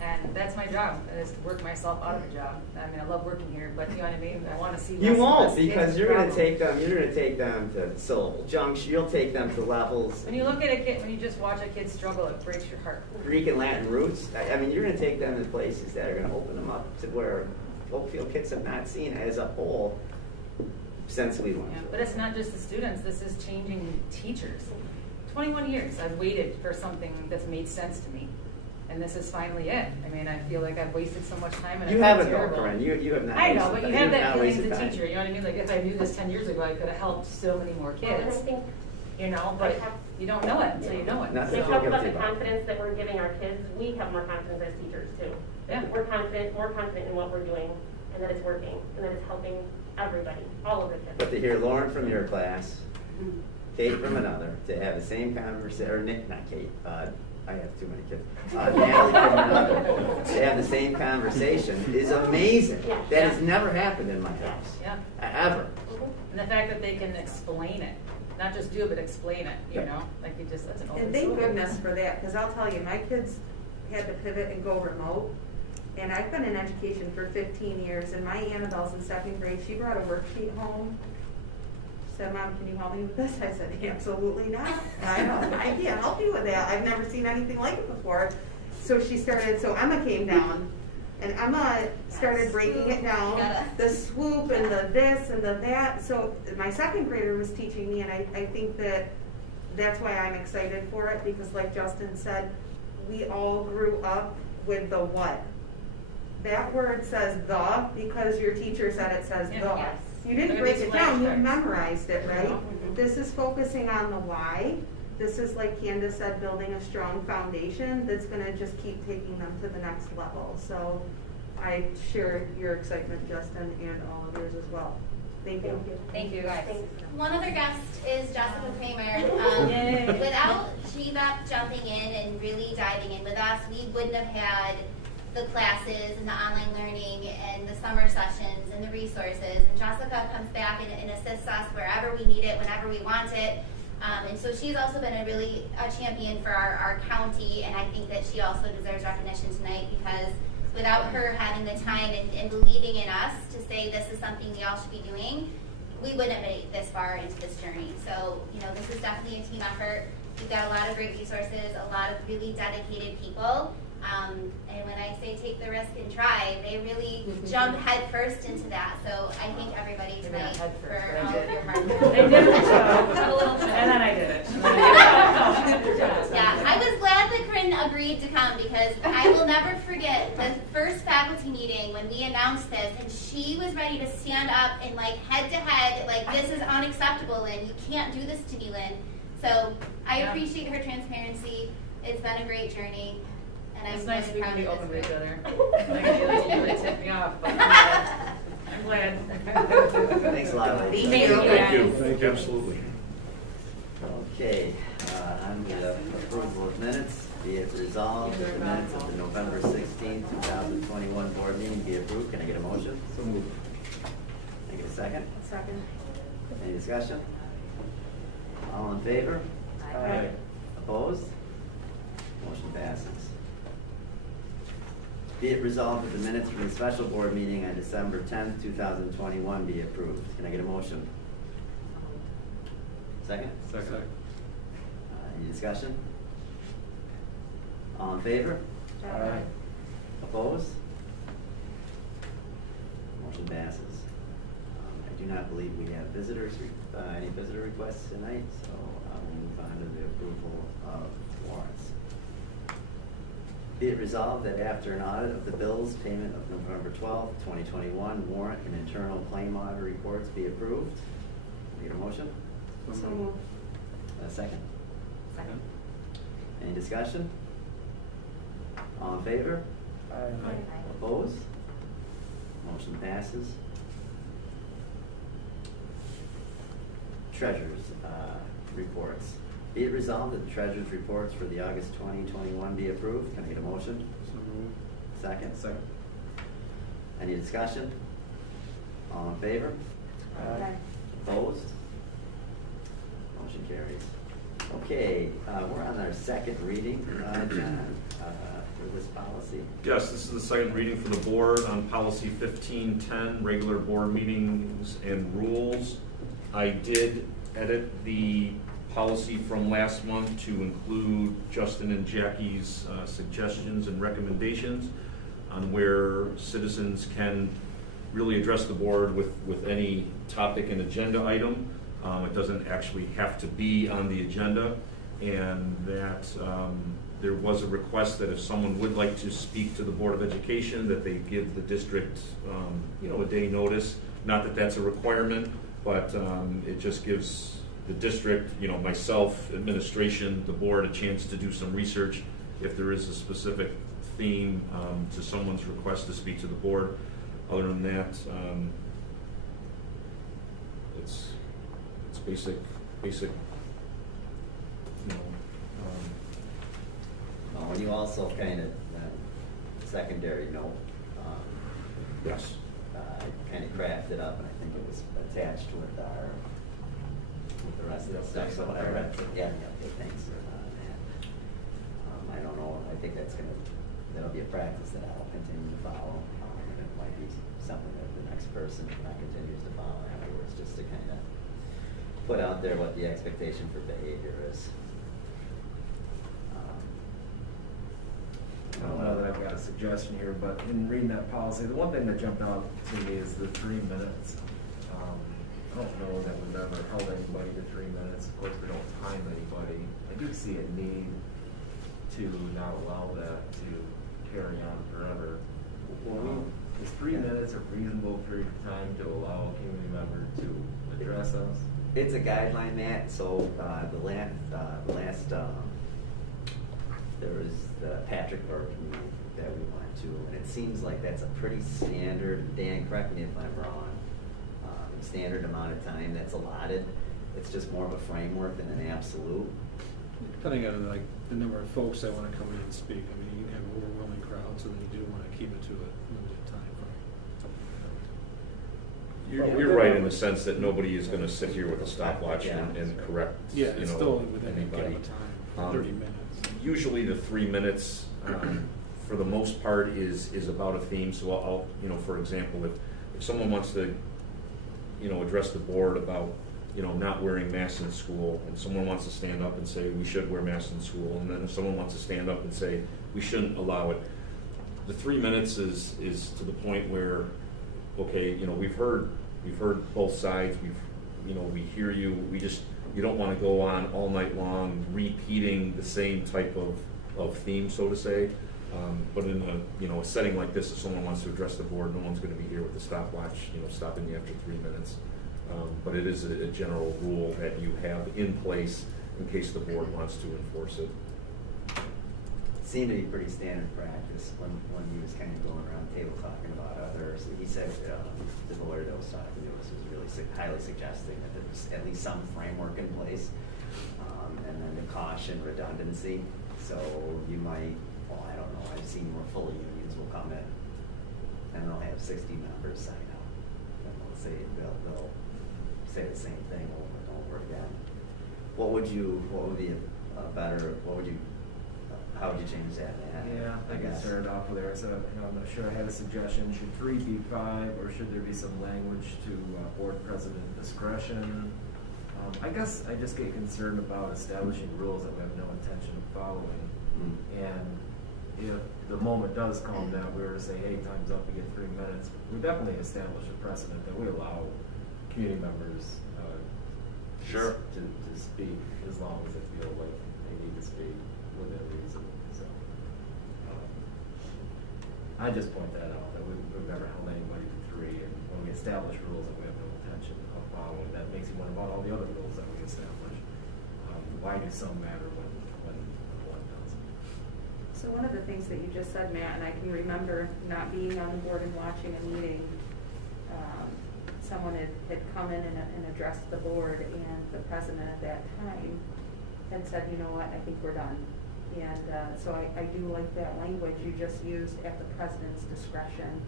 And that's my job, is to work myself out of a job. I mean, I love working here, but you know what I mean? I want to see You won't, because you're going to take take them to syllable junction. You'll take them to levels. When you look at a kid, when you just watch a kid struggle, it breaks your heart. Greek and Latin roots. I mean, you're going to take them to places that are going to open them up to where Oakfield kids have not seen as a whole since we went. Yeah, but it's not just the students. This is changing teachers. 21 years I've waited for something that's made sense to me. And this is finally it. I mean, I feel like I've wasted so much time. And you haven't, though, Corinne. You have not. I know, but you have that feeling as a time. teacher. You know what I mean? Like, if I knew this 10 years ago, I could have helped so many more kids. You know, but you don't know it until you know it. They talk about the confidence that we're giving our kids. We have more confidence as teachers, too. Yeah. We're more confident in what we're doing, and that it's working, and that it's helping everybody, all of the kids. But to hear Lauren from your class, Kate from another, to have the same conversation, or Nick, not Kate, I have too many kids. Natalie from another, to have the same conversation is amazing. Yeah. That has never happened in my house. Yeah. Ever. And the fact that they can explain it, not just do it, but explain it, you know? Like, you just, that's an open And thank source. goodness for that, because I'll tell you, my kids had to pivot and go remote. And I've been in education for 15 years, and my Annabelle's in 2nd grade. She brought a worksheet home. She said, Mom, can you help me with this? I said, absolutely not. I can't help you with that. I've never seen anything like it before. So she started, so Emma came down, and Emma started breaking it down, the swoop and the this and the that. So my 2nd grader was teaching me, and I think that's why I'm excited for it, because like Justin said, we all grew up with the what. That word says the because your teacher said it says the. Yes. You didn't break it down, you memorized it, right? This is focusing on the why. This is, like Candace said, building a strong foundation that's going to just keep taking them to the next level. So I share your excitement, Justin, and all of yours as well. Thank you. Thank you, guys. One other guest is Jessica Kramer. Without GBEP jumping in and really diving in with us, we wouldn't have had the classes and the online learning and the summer sessions and the resources. And Jessica comes back and assists us wherever we need it, whenever we want it. And so she's also been a champion for our county, and I think that she also deserves recognition tonight, because without her having the time and believing in us to say this is something we all should be doing, we wouldn't have made it this far into this journey. So, you know, this is definitely a team effort. We've got a lot of great resources, a lot of really dedicated people. And when I say take the risk and try, they really jump head first into that. So I thank everybody tonight for all of your hard work. They did it, and then I did it. Yeah, I was glad that Corinne agreed to come because I will never forget the first faculty meeting when we announced this, and she was ready to stand up and like head to head, like this is unacceptable, Lynn. You can't do this to me, Lynn. So I appreciate her transparency. It's been a great journey. And It's I'm nice really we can proud be of open this with each group. other. You really tipped me off, but I'm glad. Thanks a lot, ladies. Thank you. Thank you. Absolutely. Okay, on the approval of minutes, be it resolved that the minutes of the November 16, 2021 board meeting be approved. Can I get a motion? So moved. Can I get a second? Second. Any discussion? All in favor? Aye. Opposed? Motion passes. Be it resolved that the minutes from the special board meeting on December 10th, 2021 be approved. Can I get a motion? Second? Second. Any discussion? All in favor? Aye. Opposed? Motion passes. I do not believe we have visitors, any visitor requests tonight, so we'll move on to the approval of warrants. Be it resolved that after an audit of the bills, payment of November 12th, 2021, warrant and internal claim audit reports be approved. Need a motion? So moved. A second? Second. Any discussion? All in favor? Aye. Opposed? Motion passes. Treasurer's reports. Be it resolved that the treasurer's reports for the August 2021 be approved. Can I get a motion? So moved. Second? Second. Any discussion? All in favor? Aye. Opposed? Motion carries. Okay, we're on our second reading, John, for this policy. Yes, this is the second reading for the board on policy 1510, regular board meetings and rules. I did edit the policy from last month to include Justin and Jackie's suggestions and recommendations on where citizens can really address the board with any topic and agenda item. It doesn't actually have to be on the agenda, and that there was a request that if someone would like to speak to the Board of Education, that they give the district, a day notice. Not that that's a requirement, but it just gives the district, myself, administration, the board, a chance to do some research if there is a specific theme to someone's request to speak to the board. Other than that, it's basic, And you also kind of, secondary note, yes. kind of crafted up, and I think it was attached with the rest of the stuff, so I read, thanks on that. I don't know, I think that'll be a practice that I'll continue to follow, and it might be something that the next person continues to follow afterwards, just to kind of put out there what the expectation for behavior is. I don't know that I've got a suggestion here, but in reading that policy, the one thing that jumped out to me is the 3 minutes. I don't know that we've ever held anybody to 3 minutes. Of course, we don't time anybody. I do see a need to not allow that to carry on forever. Is 3 minutes a reasonable period of time to allow a community member to address us? It's a guideline, Matt, so the last there was the Patrick Burke meeting that we went to, and it seems like that's a pretty standard, Dan, correct me if I'm wrong, standard amount of time that's allotted. It's just more of a framework than an absolute. Depending on the number of folks that want to come in and speak. I mean, you can have an overwhelming crowd, so then you do want to keep it to a limited time frame. You're right in the sense that nobody is going to sit here with a stopwatch and correct, Yeah, it's still within a anybody. gap of time, 30 minutes. Usually the 3 minutes, for the most part, is about a theme. So I'll for example, if someone wants to address the board about, not wearing masks in school, and someone wants to stand up and say we should wear masks in school, and then if someone wants to stand up and say we shouldn't allow it, the 3 minutes is to the point where, okay, we've heard both sides, we hear you, you don't want to go on all night long repeating the same type of theme, so to say. But in a setting like this, if someone wants to address the board, no one's going to be here with the stopwatch, stopping you after 3 minutes. But it is a general rule that you have in place in case the board wants to enforce it. Seemed to be pretty standard practice when he was kind of going around the table talking about others. He said the lawyer that was talking to us was really highly suggesting that there was at least some framework in place, and then the caution redundancy. So you might, I don't know, I've seen where full unions will come in and they'll have 60 members sign up, and they'll say they'll say the same thing over and over again. What would be a better? How would you change that? Yeah, I guess started off with there. So I'm not sure. I had a suggestion. Should 3 be 5, or should there be some language to board president discretion? I guess I just get concerned about establishing rules that we have no intention of following. And if the moment does come that we were to say, hey, time's up, we get 3 minutes, we definitely establish a precedent that we allow community members to speak as long as they feel like they need to speak within reason. So I just point that out, that we've never held anybody to 3, and when we establish rules that we have no intention of following, that makes you wonder about all the other rules that we establish. Why do some matter when one doesn't? So one of the things that you just said, Matt, and I can remember not being on the board and watching a meeting, someone had come in and addressed the board, and the president at that time had said, you know what, I think we're done. And so I do like that language you just used, at the president's discretion.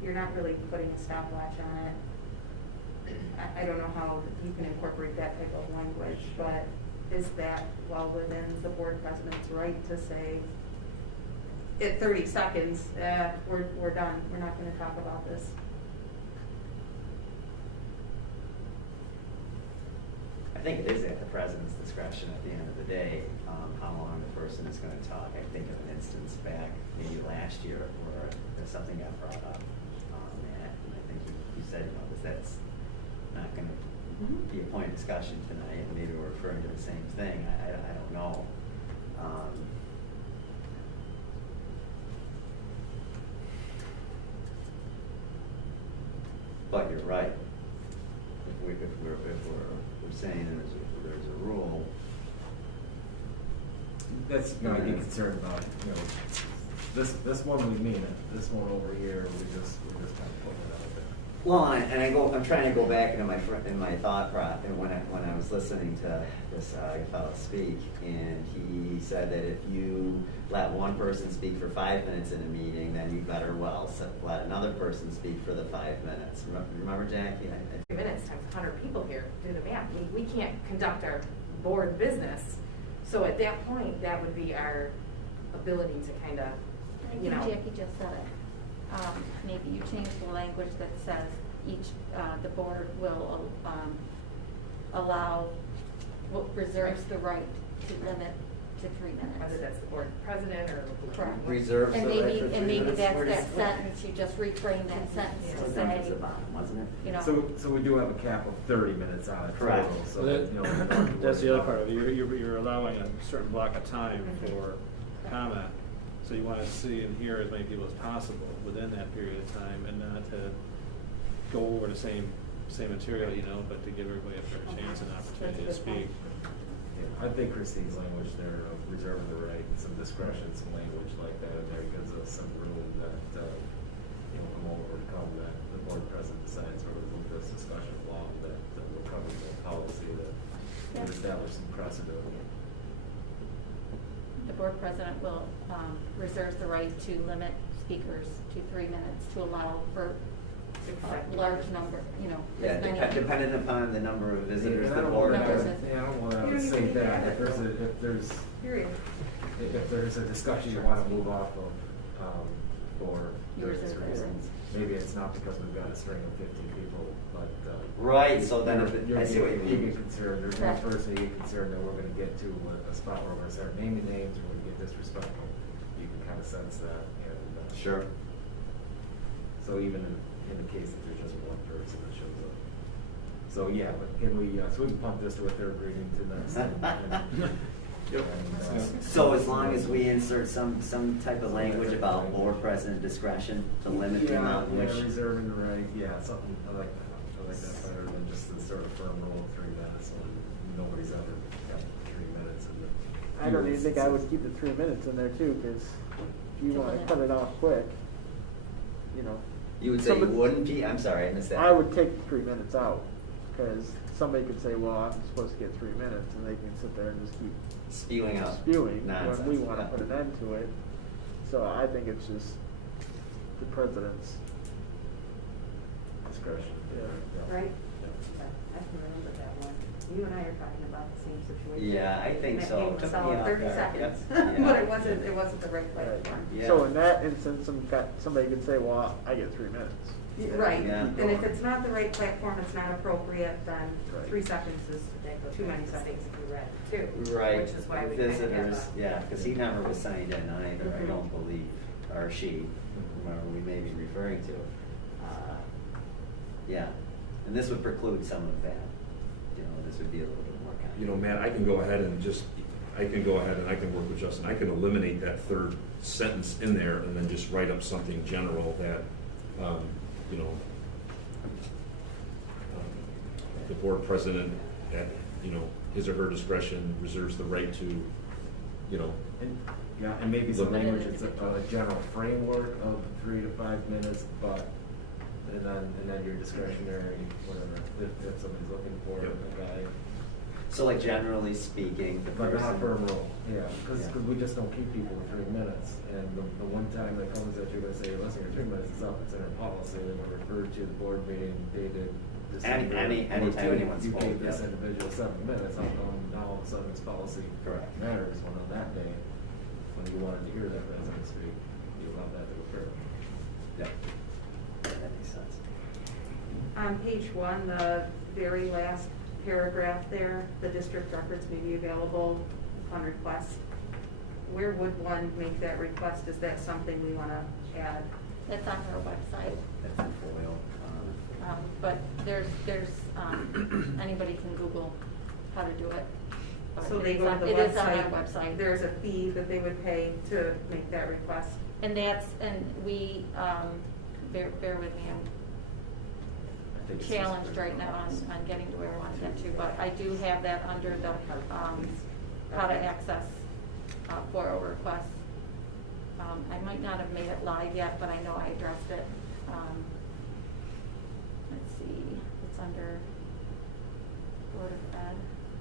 You're not really putting a stopwatch on it. I don't know how you can incorporate that type of language, but is that well within the board president's right to say, at 30 seconds, we're done, we're not going to talk about this? I think it is at the president's discretion at the end of the day, how long the person is going to talk. I think of an instance back maybe last year where something got brought up, and I think you said, that's not going to be a point of discussion tonight, and maybe we're referring to the same thing. I don't know. But you're right. If we're saying there's a rule. That's I'd be concerned about. This one we mean it. This one over here we just kind of putting it out there. Well, I'm trying to go back into my thought process when I was listening to this fellow speak, and he said that if you let one person speak for 5 minutes in a meeting, then you better let another person speak for the 5 minutes. Remember, Jackie? 3 minutes times 100 people here. Do the math. We can't conduct our board business. So at that point, that would be our ability to kind of, I think Jackie just said it. Maybe you change the language that says the board will reserves the right to limit to 3 minutes. Whether that's the board president or correct. Reserves and the maybe right for 3 and maybe minutes? that's that sentence. You just reframe that sentence to say, wasn't it? So we do have a cap of 30 minutes on it. Correct. Total, so That's the other part of it. You're allowing a certain block of time for comment. So you want to see and hear as many people as possible within that period of time, and not to go over the same material, but to give everybody a fair chance and opportunity to speak. I think Christine's language there of reserve the right, some discretion, some language like that in there gives us some room that, come that the board president decides or move this discussion along, that will cover the policy that would establish some precedent. the board president will reserves the right to limit speakers to 3 minutes to allow for a large number, Yeah, dependent upon the number of visitors the board has. I don't want to say that. If there's a discussion you want to move off of, for Yours various is reasons. Maybe it's not because we've got a string of 15 people, but. Right, so then if you're- I see what you You mean. get concerned, there's one person you get concerned that we're gonna get to a spot where we're gonna start naming names or we're gonna get disrespectful. You can kind of sense that, and. Sure. So even in the case that there's just one person that shows up. So yeah, but can we, so we can pump this to a third reading to next. Yep. So as long as we insert some type of language about board president discretion to limit the amount in which. Yeah, reserving the right, yeah, something, I like that. I like that better than just the sort of firm rule of 3 minutes, when nobody's ever got 3 minutes in the. I don't even think I would keep the 3 minutes in there too, because if you want to cut it off quick, you know. You would say you wouldn't be, I'm sorry, I missed that. I would take the 3 minutes out, because somebody could say, well, I'm supposed to get 3 minutes, and they can sit there and just keep spewing out spewing nonsense. when we want to put an end to it. So I think it's just the president's discretion. Yeah. Right? I can remember that one. You and I are talking about the same situation. Yeah, I think so. And that Took gave me us all off 30 guard. seconds. Yep. Yeah. But it wasn't the right platform. Yeah. So in that instance, somebody could say, well, I get 3 minutes. Right, Yeah. and if it's not the right platform, it's not appropriate, then Right. 3 seconds is too many seconds. We read too. Right. Which is why we kind of have Visitors, a. yeah, because he never was signed in either, I don't believe, or she, whoever we may be referring to. Yeah, and this would preclude some of that. You know, this would be a little bit more kind. You know, Matt, I can go ahead and I can work with Justin. I can eliminate that third sentence in there and then just write up something general that, you know, the board president at, you know, his or her discretion reserves the right to, you know. Yeah, and maybe some Look- language, it's a general framework of 3 to 5 minutes, but, and then your discretionary, whatever, if somebody's looking for Yep. a guy. So like generally speaking, the But not person. firm rule, yeah, because Yeah. we just don't keep people with 3 minutes, and the one time that comes that you're gonna say, listen, your 3 minutes is up, it's in our policy, then we're referred to the board meeting dated December. Anytime 14th. anyone's You gave spoke, this yep. individual 7 minutes, how come now all of a sudden this policy Correct. matters, when on that day, when you wanted to hear that president speak, you allowed that to occur. Yeah. That makes sense. On page 1, the very last paragraph there, the district records may be available upon request. Where would one make that request? Is that something we want to add? That's on our website. That's in FOIL. But there's anybody can Google how to do it. But So they it is go to on- the it is on our website. website. There's a fee that they would pay to make that request. And we, bear with me, I think I'm it's challenged just- right now on getting to where I want to get to, but I do have that under the, how to access FOIL requests. I might not have made it live yet, but I know I addressed it. Let's see, it's under Board of Ed,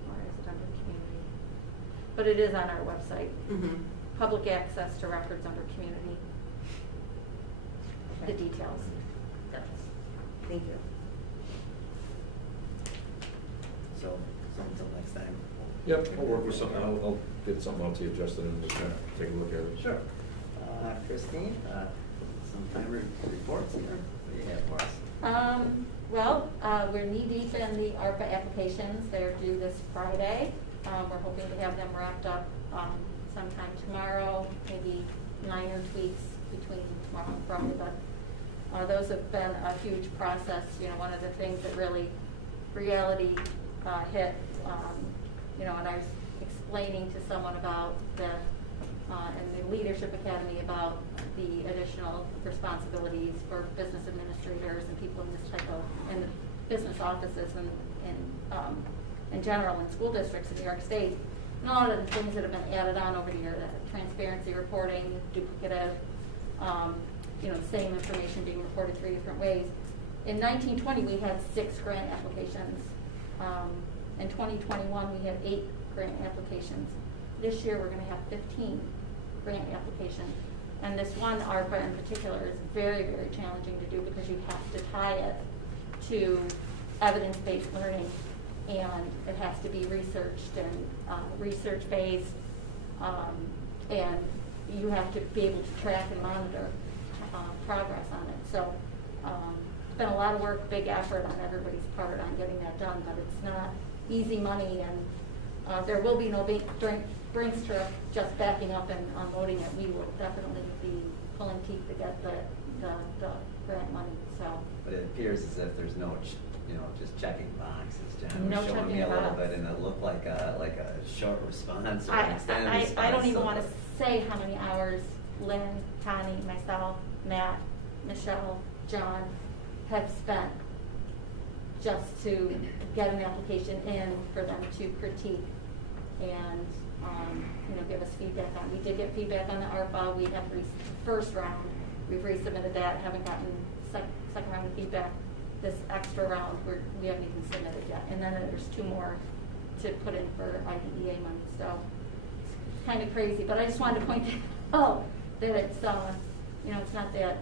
or is it under Community? But it is on our website. Public access to records under Community. The details. Thank you. So until next time. Yep, I'll work with something, I'll get something out to you, Justin, and just kind of take a look at it. Sure. Christine, some time reports here. What do you have for us? Well, we're knee-deep in the ARPA applications. They're due this Friday. We're hoping to have them wrapped up sometime tomorrow, maybe minor tweaks between tomorrow and Friday, but those have been a huge process. You know, one of the things that really reality hit, you know, and I was explaining to someone about the in the Leadership Academy about the additional responsibilities for business administrators and people in this type of, in the business offices and in general in school districts in New York State. And a lot of the things that have been added on over the year, the transparency reporting, duplicative, you know, same information being reported 3 different ways. In 1920, we had 6 grant applications. In 2021, we had 8 grant applications. This year, we're going to have 15 grant applications. And this one, ARPA in particular, is very, very challenging to do because you have to tie it to evidence-based learning, and it has to be researched and research-based, and you have to be able to track and monitor progress on it. So it's been a lot of work, big effort on everybody's part on getting that done, but it's not easy money, and there will be no big Brinks trip just backing up and unloading it. We will definitely be pulling teeth to get the grant money. So. But it appears as if there's no, just checking boxes. Jen No was showing checking me a little box. bit, and it looked like a short response or an extended response. I don't even so- want to say how many hours Lynn, Connie, myself, Matt, Michelle, John have spent just to get an application in for them to critique and give us feedback on. We did get feedback on the ARPA. We have first round. We've resubmitted that. Haven't gotten second round of feedback. This extra round we haven't even submitted yet. And then there's 2 more to put in for IDEA money. So it's kind of crazy. But I just wanted to point out that it's it's not that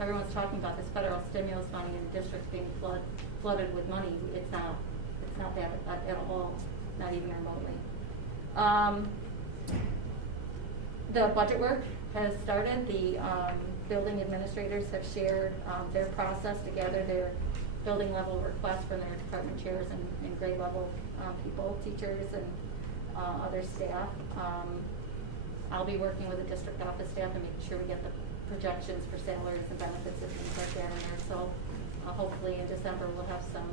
everyone's talking about this federal stimulus money and the districts being flooded with money. It's not that at all, not even remotely. The budget work has started. The building administrators have shared their process to gather their building level requests from their department chairs and grade level people, teachers, and other staff. I'll be working with the district office staff and making sure we get the projections for salaries and benefits and things like that in there. So hopefully in December we'll have some,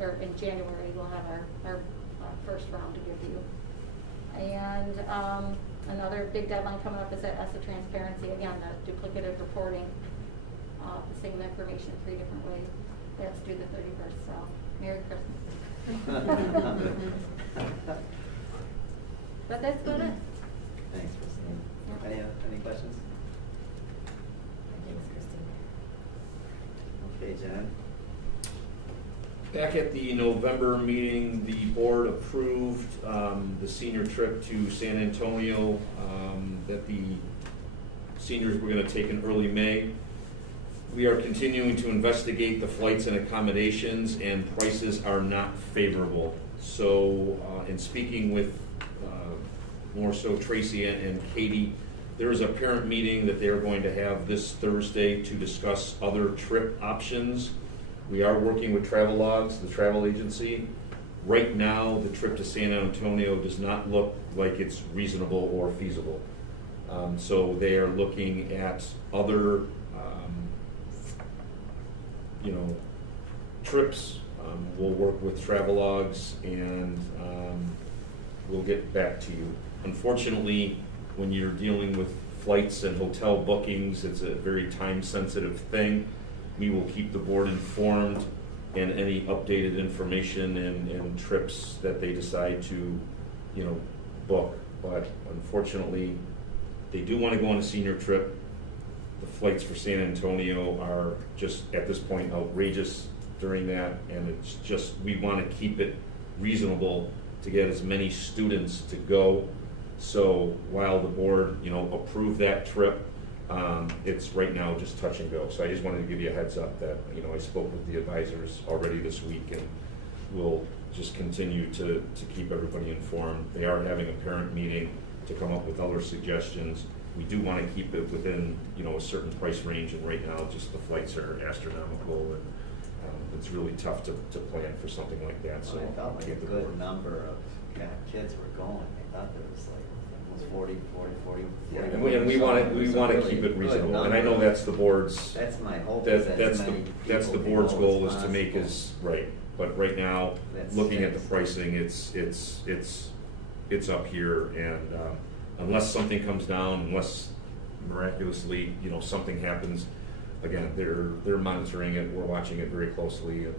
or in January we'll have our first round to give you. And another big deadline coming up is that ESSA transparency. Again, the duplicative reporting, the same information 3 different ways. That's due the 31st. So Merry Christmas. But that's about it. Thanks, Christine. Yeah. Any questions? Thanks, Christine. Okay, Jen. Back at the November meeting, the board approved the senior trip to San Antonio that the seniors were going to take in early May. We are continuing to investigate the flights and accommodations, and prices are not favorable. So in speaking with more so Tracy and Katie, there is a parent meeting that they are going to have this Thursday to discuss other trip options. We are working with Travelogues, the travel agency. Right now, the trip to San Antonio does not look like it's reasonable or feasible. So they are looking at other, trips. We'll work with Travelogues and we'll get back to you. Unfortunately, when you're dealing with flights and hotel bookings, it's a very time-sensitive thing. We will keep the board informed and any updated information and trips that they decide to, book. But unfortunately, they do want to go on a senior trip. The flights for San Antonio are just, at this point, outrageous during that, and it's just, we want to keep it reasonable to get as many students to go. So while the board, approved that trip, it's right now just touch and go. So I just wanted to give you a heads up that, I spoke with the advisors already this week, and we'll just continue to keep everybody informed. They are having a parent meeting to come up with other suggestions. We do want to keep it within, a certain price range, and right now just the flights are astronomical, and it's really tough to plan for something like that. So I felt like a good number of kids were going. I thought there was like almost 40. Yeah, and we want to keep it reasonable, and I know that's the board's. That's my hope. That's the board's goal, is to make as right. But right now, looking at the pricing, it's up here, and unless something comes down, unless miraculously something happens, again they're monitoring it. We're watching it very closely, and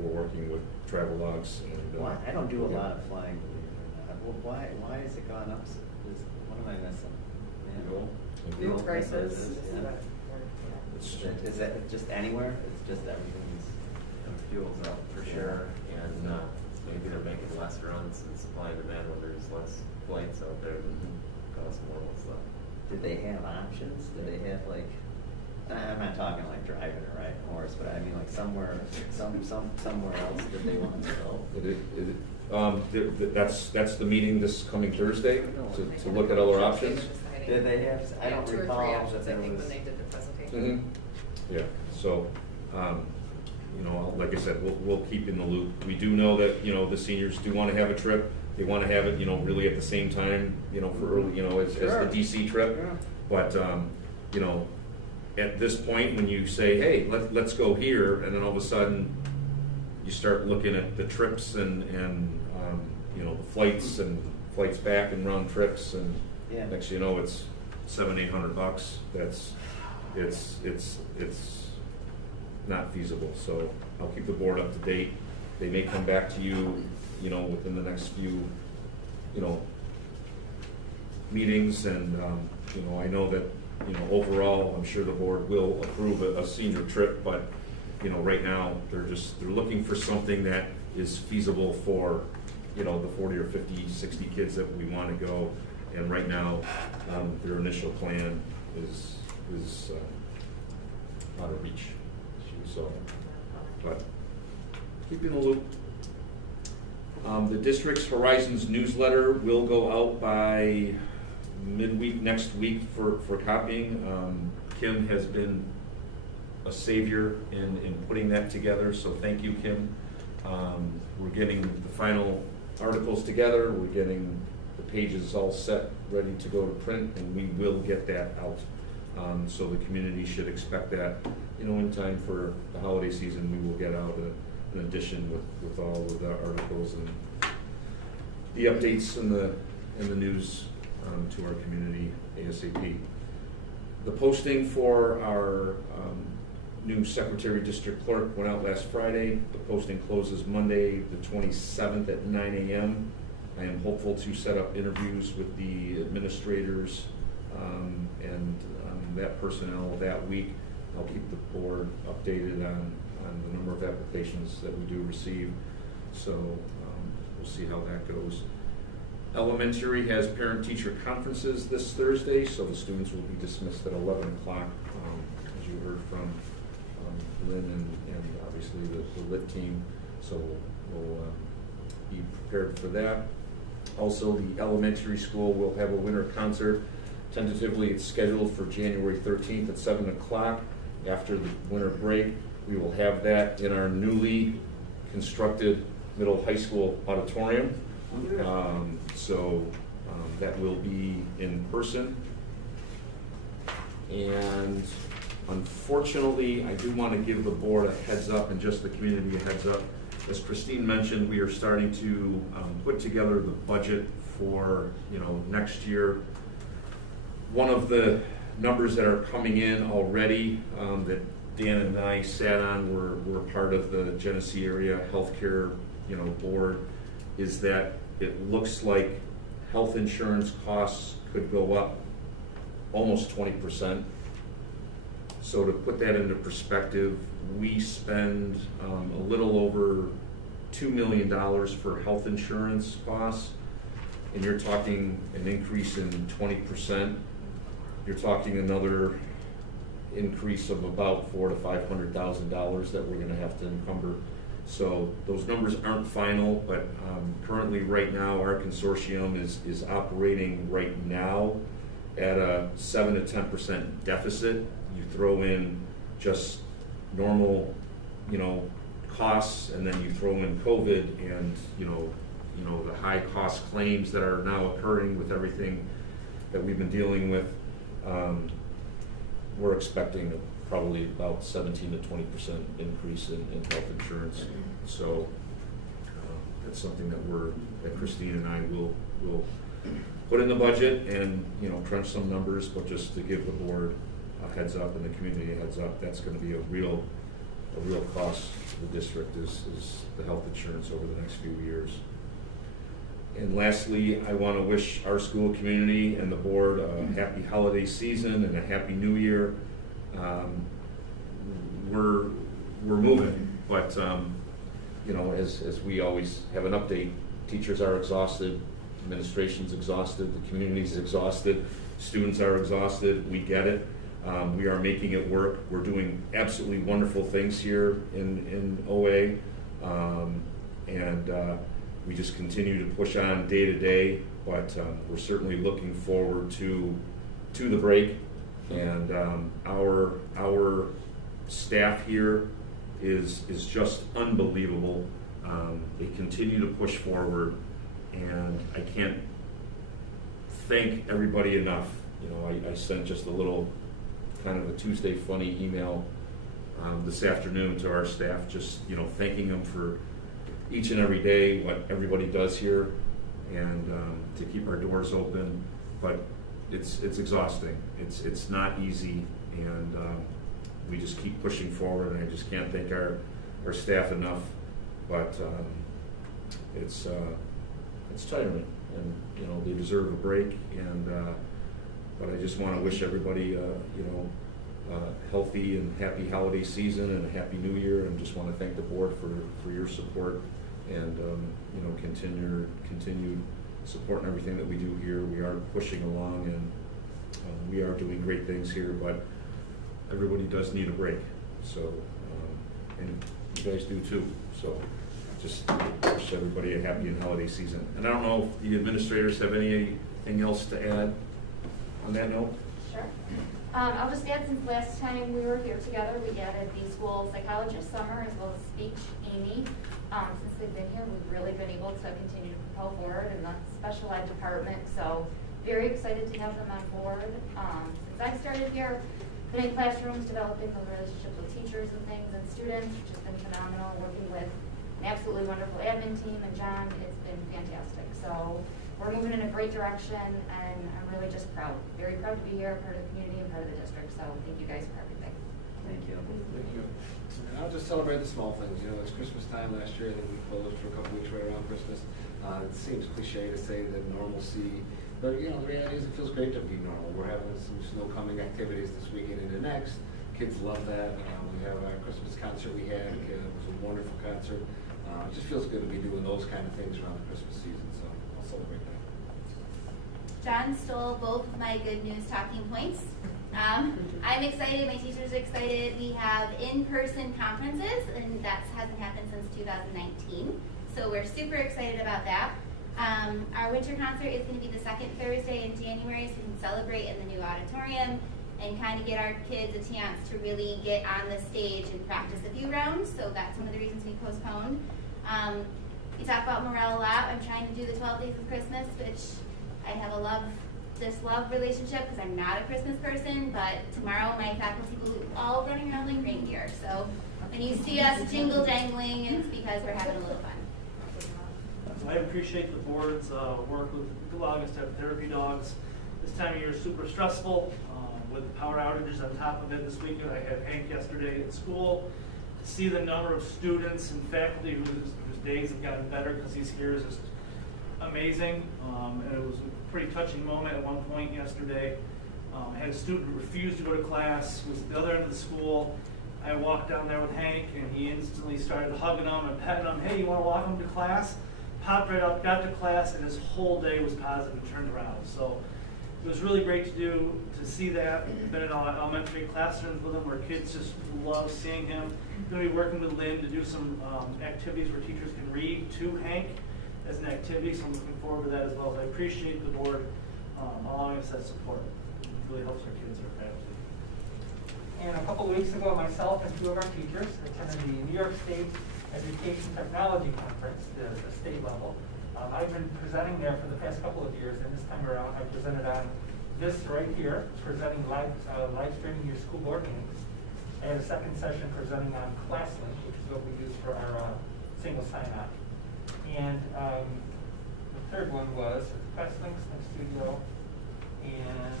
we're working with Travelogues. And I don't do a lot of flying. Why has it gone up? What am I missing? Fuel prices. Is that just anywhere? It's just everything's. Fuel's up for sure, and maybe they're making less runs and supply and demand when there's less flights out there that cost more stuff. Did they have options? Did they have I'm not talking like driving a right horse, but I mean like somewhere else that they want to go. That's the meeting this coming Thursday to look at other options. Did they have, I don't 2 or 3 recall that options, I there think, was. when they did the presentation. Yeah, so, you know, like I said, we'll keep in the loop. We do know that, you know, the seniors do want to have a trip. They want to have it, you know, really at the same time, you know, for early, you know, as the DC trip. Yeah. But, you know, at this point, when you say, hey, let's go here, and then all of a sudden, you start looking at the trips and you know, the flights and flights back and round trips, and Yeah. next you know, it's $700-800. It's not feasible. So I'll keep the board up to date. They may come back to you, you know, within the next few, you know, meetings, and you know, I know that, you know, overall, I'm sure the board will approve a senior trip, but you know, right now they're looking for something that is feasible for, you know, the 40 or 50, 60 kids that we want to go. And right now, their initial plan is out of reach. So, but keep in the loop. The district's Horizons newsletter will go out by midweek next week for copying. Kim has been a savior in putting that together, so thank you, Kim. We're getting the final articles together. We're getting the pages all set, ready to go to print, and we will get that out. So the community should expect that, you know, in time for the holiday season. We will get out an edition with all of the articles and the updates and the news to our community ASAP. The posting for our new secretary district clerk went out last Friday. The posting closes Monday the 27th at 9 a.m. I am hopeful to set up interviews with the administrators and that personnel that week. I'll keep the board updated on the number of applications that we do receive. So we'll see how that goes. Elementary has parent-teacher conferences this Thursday, so the students will be dismissed at 11 o'clock, as you heard from Lynn and obviously the lit team. So we'll be prepared for that. Also, the elementary school will have a winter concert. Tentatively, it's scheduled for January 13th at 7 o'clock. After the winter break, we will have that in our newly constructed middle high school auditorium. That will be in person. And unfortunately, I do want to give the board a heads up and just the community a heads up. As Christine mentioned, we are starting to put together the budget for, you know, next year. One of the numbers that are coming in already that Dan and I sat on, we're part of the Genesee Area Healthcare, you know, board, is that it looks like health insurance costs could go up almost 20%. So to put that into perspective, we spend a little over $2 million for health insurance costs, and you're talking an increase in 20%. You're talking another increase of about $400,000 to $500,000 that we're going to have to encumber. So those numbers aren't final, but currently right now our consortium is operating right now at a 7 to 10% deficit. You throw in just normal, you know, costs, and then you throw in COVID and you know the high cost claims that are now occurring with everything that we've been dealing with. We're expecting probably about 17 to 20% increase in health insurance. So that's something that Christine and I will put in the budget and, you know, crunch some numbers, but just to give the board a heads up and the community a heads up, that's going to be a real cost to the district is the health insurance over the next few years. And lastly, I want to wish our school community and the board a happy holiday season and a happy new year. We're moving, but you know, as we always have an update, teachers are exhausted, administration's exhausted, the community's exhausted, students are exhausted. We get it. We are making it work. We're doing absolutely wonderful things here in OA, and we just continue to push on day to day, but we're certainly looking forward to to the break, and our staff here is just unbelievable. They continue to push forward, and I can't thank everybody enough. You know, I sent just a little kind of a Tuesday funny email this afternoon to our staff, just, you know, thanking them for each and every day, what everybody does here, and to keep our doors open. But it's exhausting. It's not easy, and we just keep pushing forward, and I just can't thank our staff enough. But it's tiring, and you know, they deserve a break. And but I just want to wish everybody you know, healthy and happy holiday season and a happy New Year, and just want to thank the board for your support, and you know, continued support in everything that we do here. We are pushing along, and we are doing great things here, but everybody does need a break. So and you guys do too. So just wish everybody a happy and holiday season. And I don't know if the administrators have anything else to add on that note. Sure. I'll just add, since last time we were here together, we added the school psychologist summer as well as speech, Amy. Since they've been here, we've really been able to continue to propel forward in the special ed department. So very excited to have them on board. Since I started here, been in classrooms, developing those relationships with teachers and things and students, which has been phenomenal. Working with an absolutely wonderful admin team, and John, it's been fantastic. So we're moving in a great direction, and I'm really just proud, very proud to be here, part of the community and part of the district. So thank you guys for everything. Thank you. Thank you. And I'll just celebrate the small things. You know, it's Christmas time last year. I think we closed for a couple weeks right around Christmas. It seems cliche to say that normalcy, but you know, the reality is it feels great to be normal. We're having some snow coming activities this weekend into next. Kids love that. We have our Christmas concert we had. It was a wonderful concert. It just feels good to be doing those kind of things around the Christmas season. So I'll celebrate that. John stole both of my good news talking points. I'm excited, my teachers are excited. We have in-person conferences, and that hasn't happened since 2019. So we're super excited about that. Our winter concert is going to be the second Thursday in January, so we can celebrate in the new auditorium and kind of get our kids a chance to really get on the stage and practice a few rounds. So that's one of the reasons we postponed. We talk about morale a lot. I'm trying to do the 12 Days of Christmas, which I have a love relationship because I'm not a Christmas person, but tomorrow my faculty will be all running around like reindeer. So when you see us jingle jangling, it's because we're having a little fun. I appreciate the board's work with allowing us to have therapy dogs. This time of year is super stressful with power outages on top of it. This weekend I had Hank yesterday at school. To see the number of students and faculty whose days have gotten better because he's here is just amazing. And it was a pretty touching moment at one point yesterday. I had a student who refused to go to class, was at the other end of the school. I walked down there with Hank, and he instantly started hugging him and petting him. Hey, you want to walk him to class? Popped right up, got to class, and his whole day was positive and turned around. So it was really great to see that. I've been in elementary classrooms with him where kids just love seeing him. I'm going to be working with Lynn to do some activities where teachers can read to Hank as an activity, so I'm looking forward to that as well. So I appreciate the board allowing us that support. It really helps our kids and our faculty. And a couple of weeks ago, myself and two of our teachers attended the New York State Education Technology Conference, the state level. I've been presenting there for the past couple of years, and this time around I presented on this right here, presenting live streaming your school board meetings. I had a second session presenting on ClassLink, which is what we use for our single sign-on. And the third one was ClassLink, Studio, and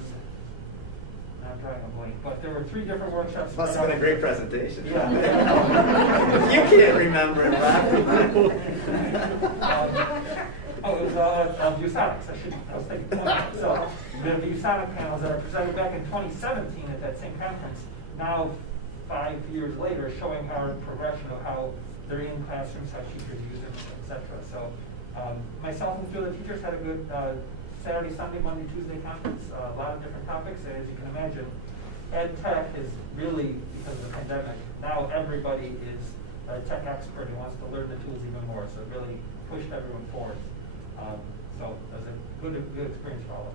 I'm drawing a blank, but there were 3 different workshops. Must have been a great presentation. Yeah. If you can't remember it, Rob. It was ViewSonics. I was thinking. So the ViewSonic panels that are presented back in 2017 at that same conference, now 5 years later, showing our progression of how they're in classrooms, how teachers use them, etc. So myself and 2 of the teachers had a good Saturday, Sunday, Monday, Tuesday conference, a lot of different topics. And as you can imagine, ed tech is really, because of the pandemic, now everybody is a tech expert and wants to learn the tools even more. So it really pushed everyone forward. So it was a good experience for all of us.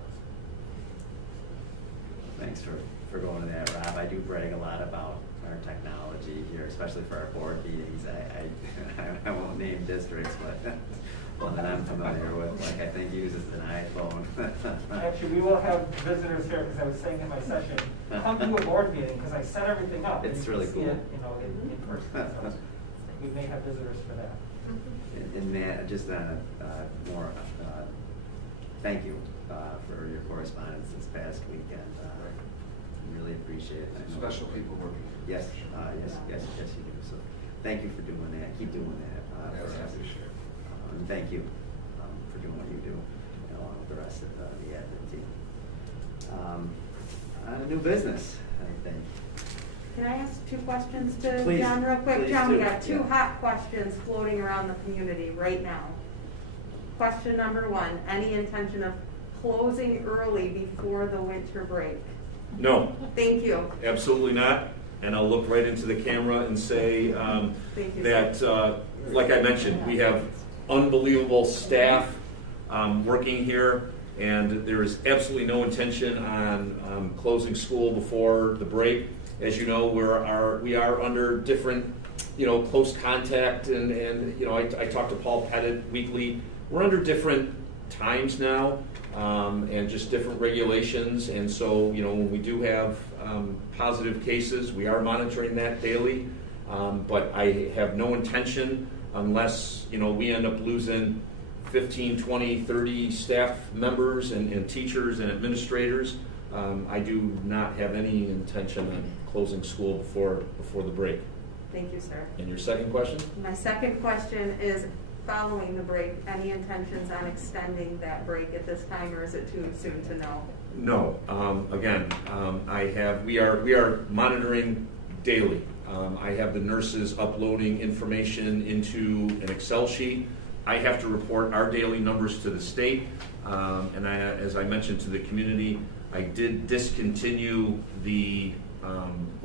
Thanks for going to that, Rob. I do brag a lot about our technology here, especially for our board meetings. I won't name districts, but one that I'm familiar with, like I think uses an iPhone. Actually, we will have visitors here, because I was saying in my session, come to a board meeting, because I set everything up. It's and you really can see cool. it, in person. So we may have visitors for that. And Matt, just more, thank you for your correspondence this past weekend. Really appreciate it. Special people working. Yes, yes, you do. So thank you for doing that. Keep doing that. Yes, I appreciate it. And thank you for doing what you do, along with the rest of the admin team. On new business, I think. Can I ask 2 questions to Please, John real quick? please John, do. we got 2 Yeah. hot questions floating around the community right now. Question number 1, any intention of closing early before the winter break? No, Thank you. absolutely not. And I'll look right into the camera and say Thank you, that, like I mentioned, we have unbelievable staff working here, and there is absolutely no intention on closing school before the break. As you know, we are under different, close contact, and I talk to Paul Pettit weekly. We're under different times now, and just different regulations, and so, when we do have positive cases, we are monitoring that daily, but I have no intention, unless, we end up losing 15, 20, 30 staff members and teachers and administrators, I do not have any intention on closing school before the break. Thank you, sir. And your second question? My second question is, following the break, any intentions on extending that break at this time, or is it too soon to know? No. Again, we are monitoring daily. I have the nurses uploading information into an Excel sheet. I have to report our daily numbers to the state, and as I mentioned to the community, I did discontinue the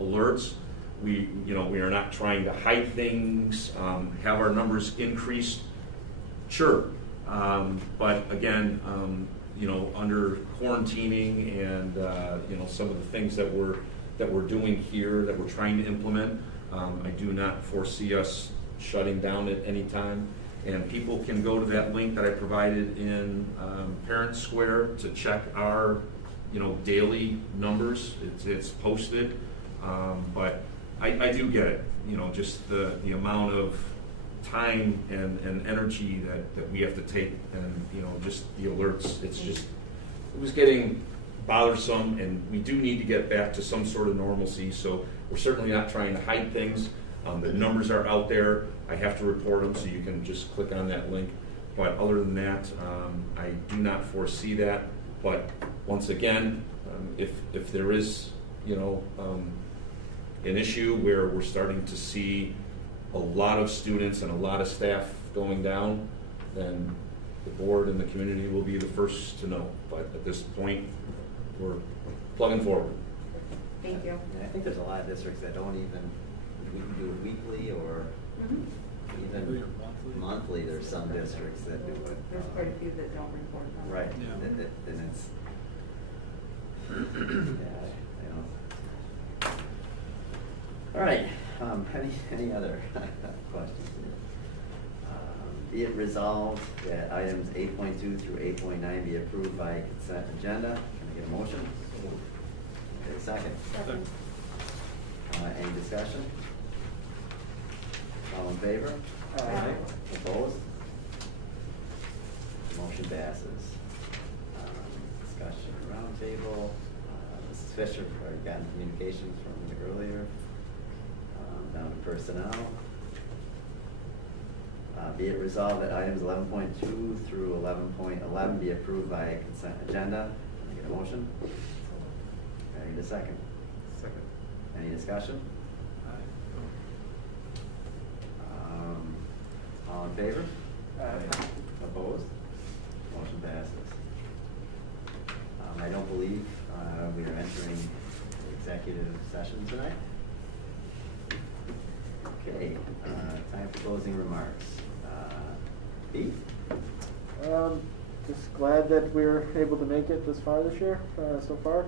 alerts. We are not trying to hide things, have our numbers increased, sure, but again, under quarantining and some of the things that we're doing here, that we're trying to implement, I do not foresee us shutting down at any time. And people can go to that link that I provided in Parent Square to check our daily numbers. It's posted, but I do get it. Just the amount of time and energy that we have to take, and just the alerts. It was getting bothersome, and we do need to get back to some sort of normalcy. So we're certainly not trying to hide things. The numbers are out there. I have to report them, so you can just click on that link. But other than that, I do not foresee that. But once again, if there is, an issue where we're starting to see a lot of students and a lot of staff going down, then the board and the community will be the first to know. But at this point, we're plugging forward. Thank you. And I think there's a lot of districts that don't even, we can do it weekly or even monthly. There's some districts that do it. There's quite a few that don't report them. Right. Yeah. And it's, All right. Any other questions? Be it resolved that items 8.2 through 8.9 be approved by consent agenda. Can I get a motion? Okay, second. Second. Any discussion? All in favor? Aye. Opposed? Motion passes. Discussion roundtable. Mrs. Fisher, already gotten communications from you earlier. Down to personnel. Be it resolved that items 11.2 through 11.11 be approved by consent agenda. Can I get a motion? I need a second. Second. Any discussion? All in favor? Opposed? Motion passes. I don't believe we are entering executive session tonight. Okay, time for closing remarks. Pete? Just glad that we were able to make it this far this year, so far.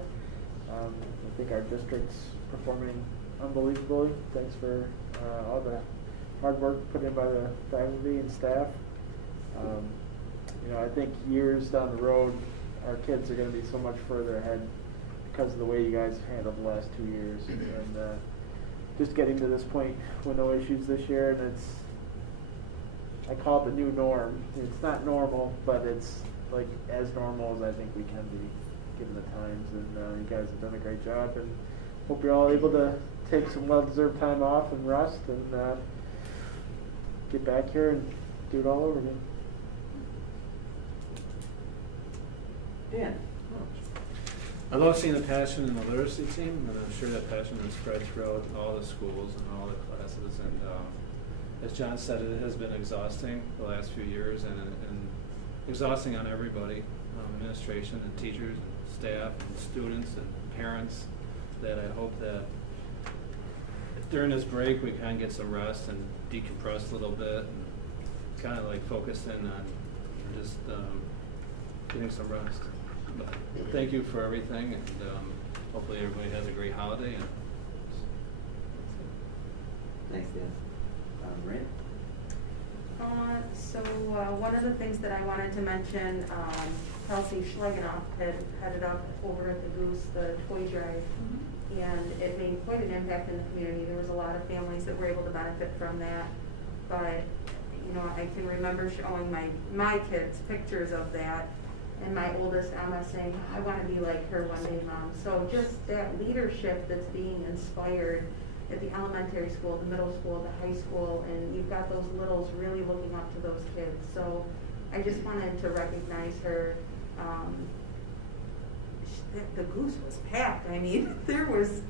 I think our district's performing unbelievably. Thanks for all the hard work put in by the faculty and staff. I think years down the road, our kids are going to be so much further ahead because of the way you guys have handled the last 2 years. And just getting to this point with no issues this year, and I call it the new norm. It's not normal, but it's like as normal as I think we can be given the times. And you guys have done a great job, and hope you're all able to take some well-deserved time off and rest and get back here and do it all over again. Dan. I love seeing the passion in the literacy team, and I'm sure that passion is spread throughout all the schools and all the classes. And as John said, it has been exhausting the last few years, and exhausting on everybody, administration and teachers and staff and students and parents, that I hope that during this break we kind of get some rest and decompress a little bit and kind of like focus in on just getting some rest. But thank you for everything, and hopefully everybody has a great holiday. And Thanks, Dan. Maria? So one of the things that I wanted to mention, Kelsey Schlegenoff had headed up over at the Goose, the toy drive, and it made quite an impact in the community. There was a lot of families that were able to benefit from that. But, I can remember showing my kids pictures of that, and my oldest Emma saying, I want to be like her one day, Mom. So just that leadership that's being inspired at the elementary school, the middle school, the high school, and you've got those littles really looking up to those kids. So I just wanted to recognize her. The Goose was packed. I mean, there was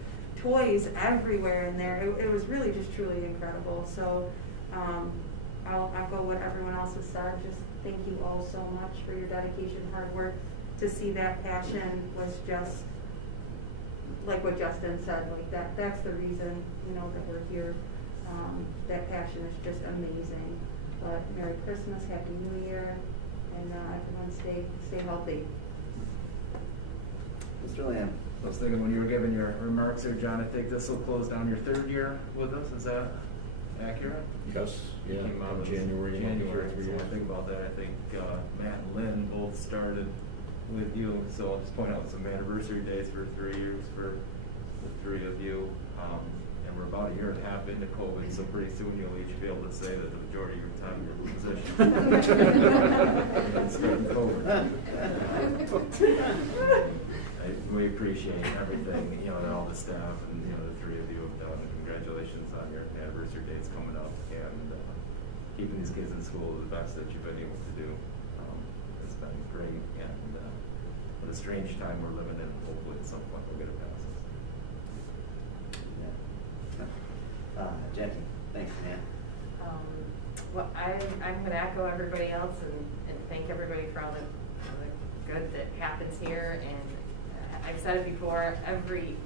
toys everywhere in there. It was really just truly incredible. So I'll echo what everyone else has said. Just thank you all so much for your dedication, hard work. To see that passion was just like what Justin said, like that's the reason, that we're here. That passion is just amazing. But Merry Christmas, Happy New Year, and everyone stay healthy. Mr. Lamb. I was thinking when you were giving your remarks here, John, I think this will close down your 3rd year with us. Is that accurate? Yes, You yeah, came out of January. So when I think about that, I think Matt and Lynn both started with you. So I'll just point out some anniversary dates for 3 years for the 3 of you. And we're about 1.5 years into COVID, so pretty soon you'll each be able to say that the majority of your time you're in position. It's getting forward. We appreciate everything, that all the staff and, the 3 of you have done. And congratulations on your anniversary dates coming up, and keeping these kids in school the best that you've been able to do. It's been great, and what a strange time we're living in. Hopefully at some point we'll get it past us. Jackie, thanks, man. Well, I'm going to echo everybody else and thank everybody for all the good that happens here. And I've said it before, every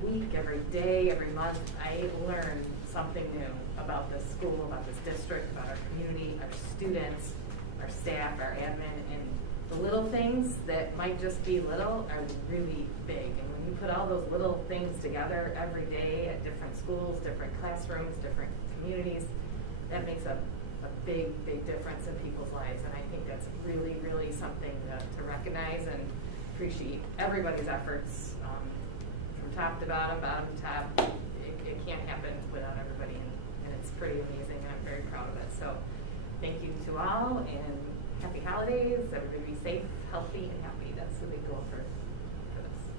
week, every day, every month, I learn something new about this school, about this district, about our community, our students, our staff, our admin, and the little things that might just be little are really big. And when you put all those little things together every day at different schools, different classrooms, different communities, that makes a big, big difference in people's lives. And I think that's really, really something to recognize and appreciate everybody's efforts from top to bottom, bottom to top. It can't happen without everybody, and it's pretty amazing, and I'm very proud of it. So thank you to all, and happy holidays. Everybody be safe, healthy, and happy. That's the big goal for this.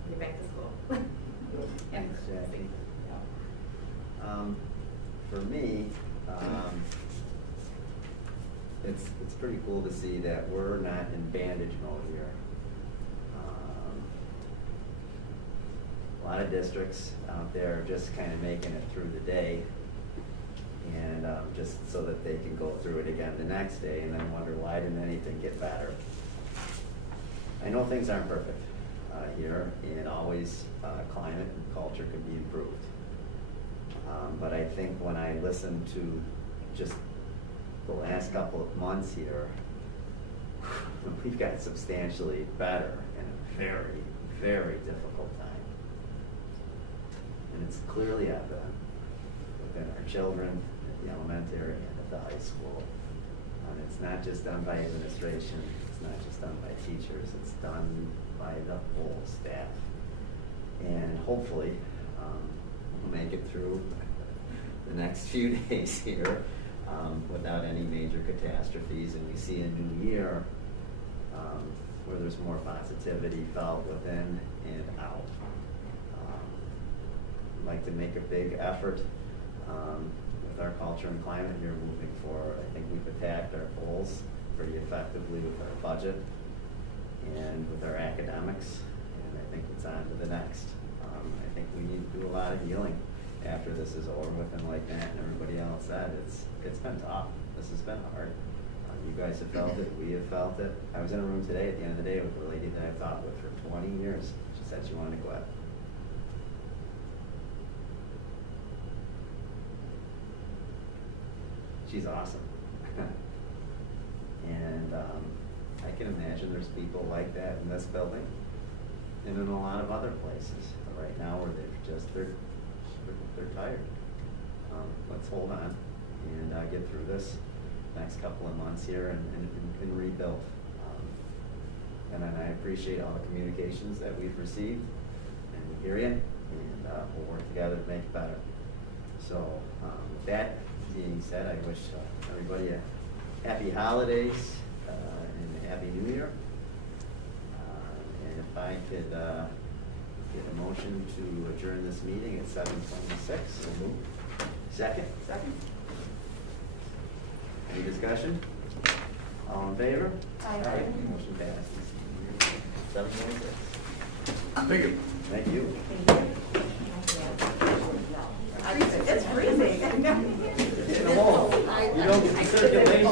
Get back to school. Thanks, Jackie. For me, it's pretty cool to see that we're not in bandage mode here. A lot of districts out there are just kind of making it through the day, and just so that they can go through it again the next day and then wonder why didn't anything get better. I know things aren't perfect here, and always climate and culture can be improved. But I think when I listen to just the last couple of months here, we've got substantially better in a very, very difficult time. And it's clearly evident within our children at the elementary and at the high school. And it's not just done by administration, it's not just done by teachers, it's done by the whole staff. And hopefully, we'll make it through the next few days here without any major catastrophes, and we see a new year where there's more positivity felt within and out. I'd like to make a big effort with our culture and climate here moving forward. I think we've attacked our goals pretty effectively with our budget and with our academics, and I think it's on to the next. I think we need to do a lot of healing after this is over with, and like Matt and everybody else said, it's been tough. This has been hard. You guys have felt it, we have felt it. I was in a room today at the end of the day with a lady that I've talked with for 20 years. She said she wanted to quit. She's awesome. And I can imagine there's people like that in this building and in a lot of other places right now where they're tired. Let's hold on and get through this next couple of months here and rebuild. And then I appreciate all the communications that we've received, and we hear you, and we'll work together to make it better. So with that being said, I wish everybody a happy holidays and a happy new year. And if I could get a motion to adjourn this meeting at 7:26. So move. Second? Second. Any discussion? All in favor? Aye. Motion passes. 7:26. Thank you. Thank you. It's freezing. You don't get to circulate.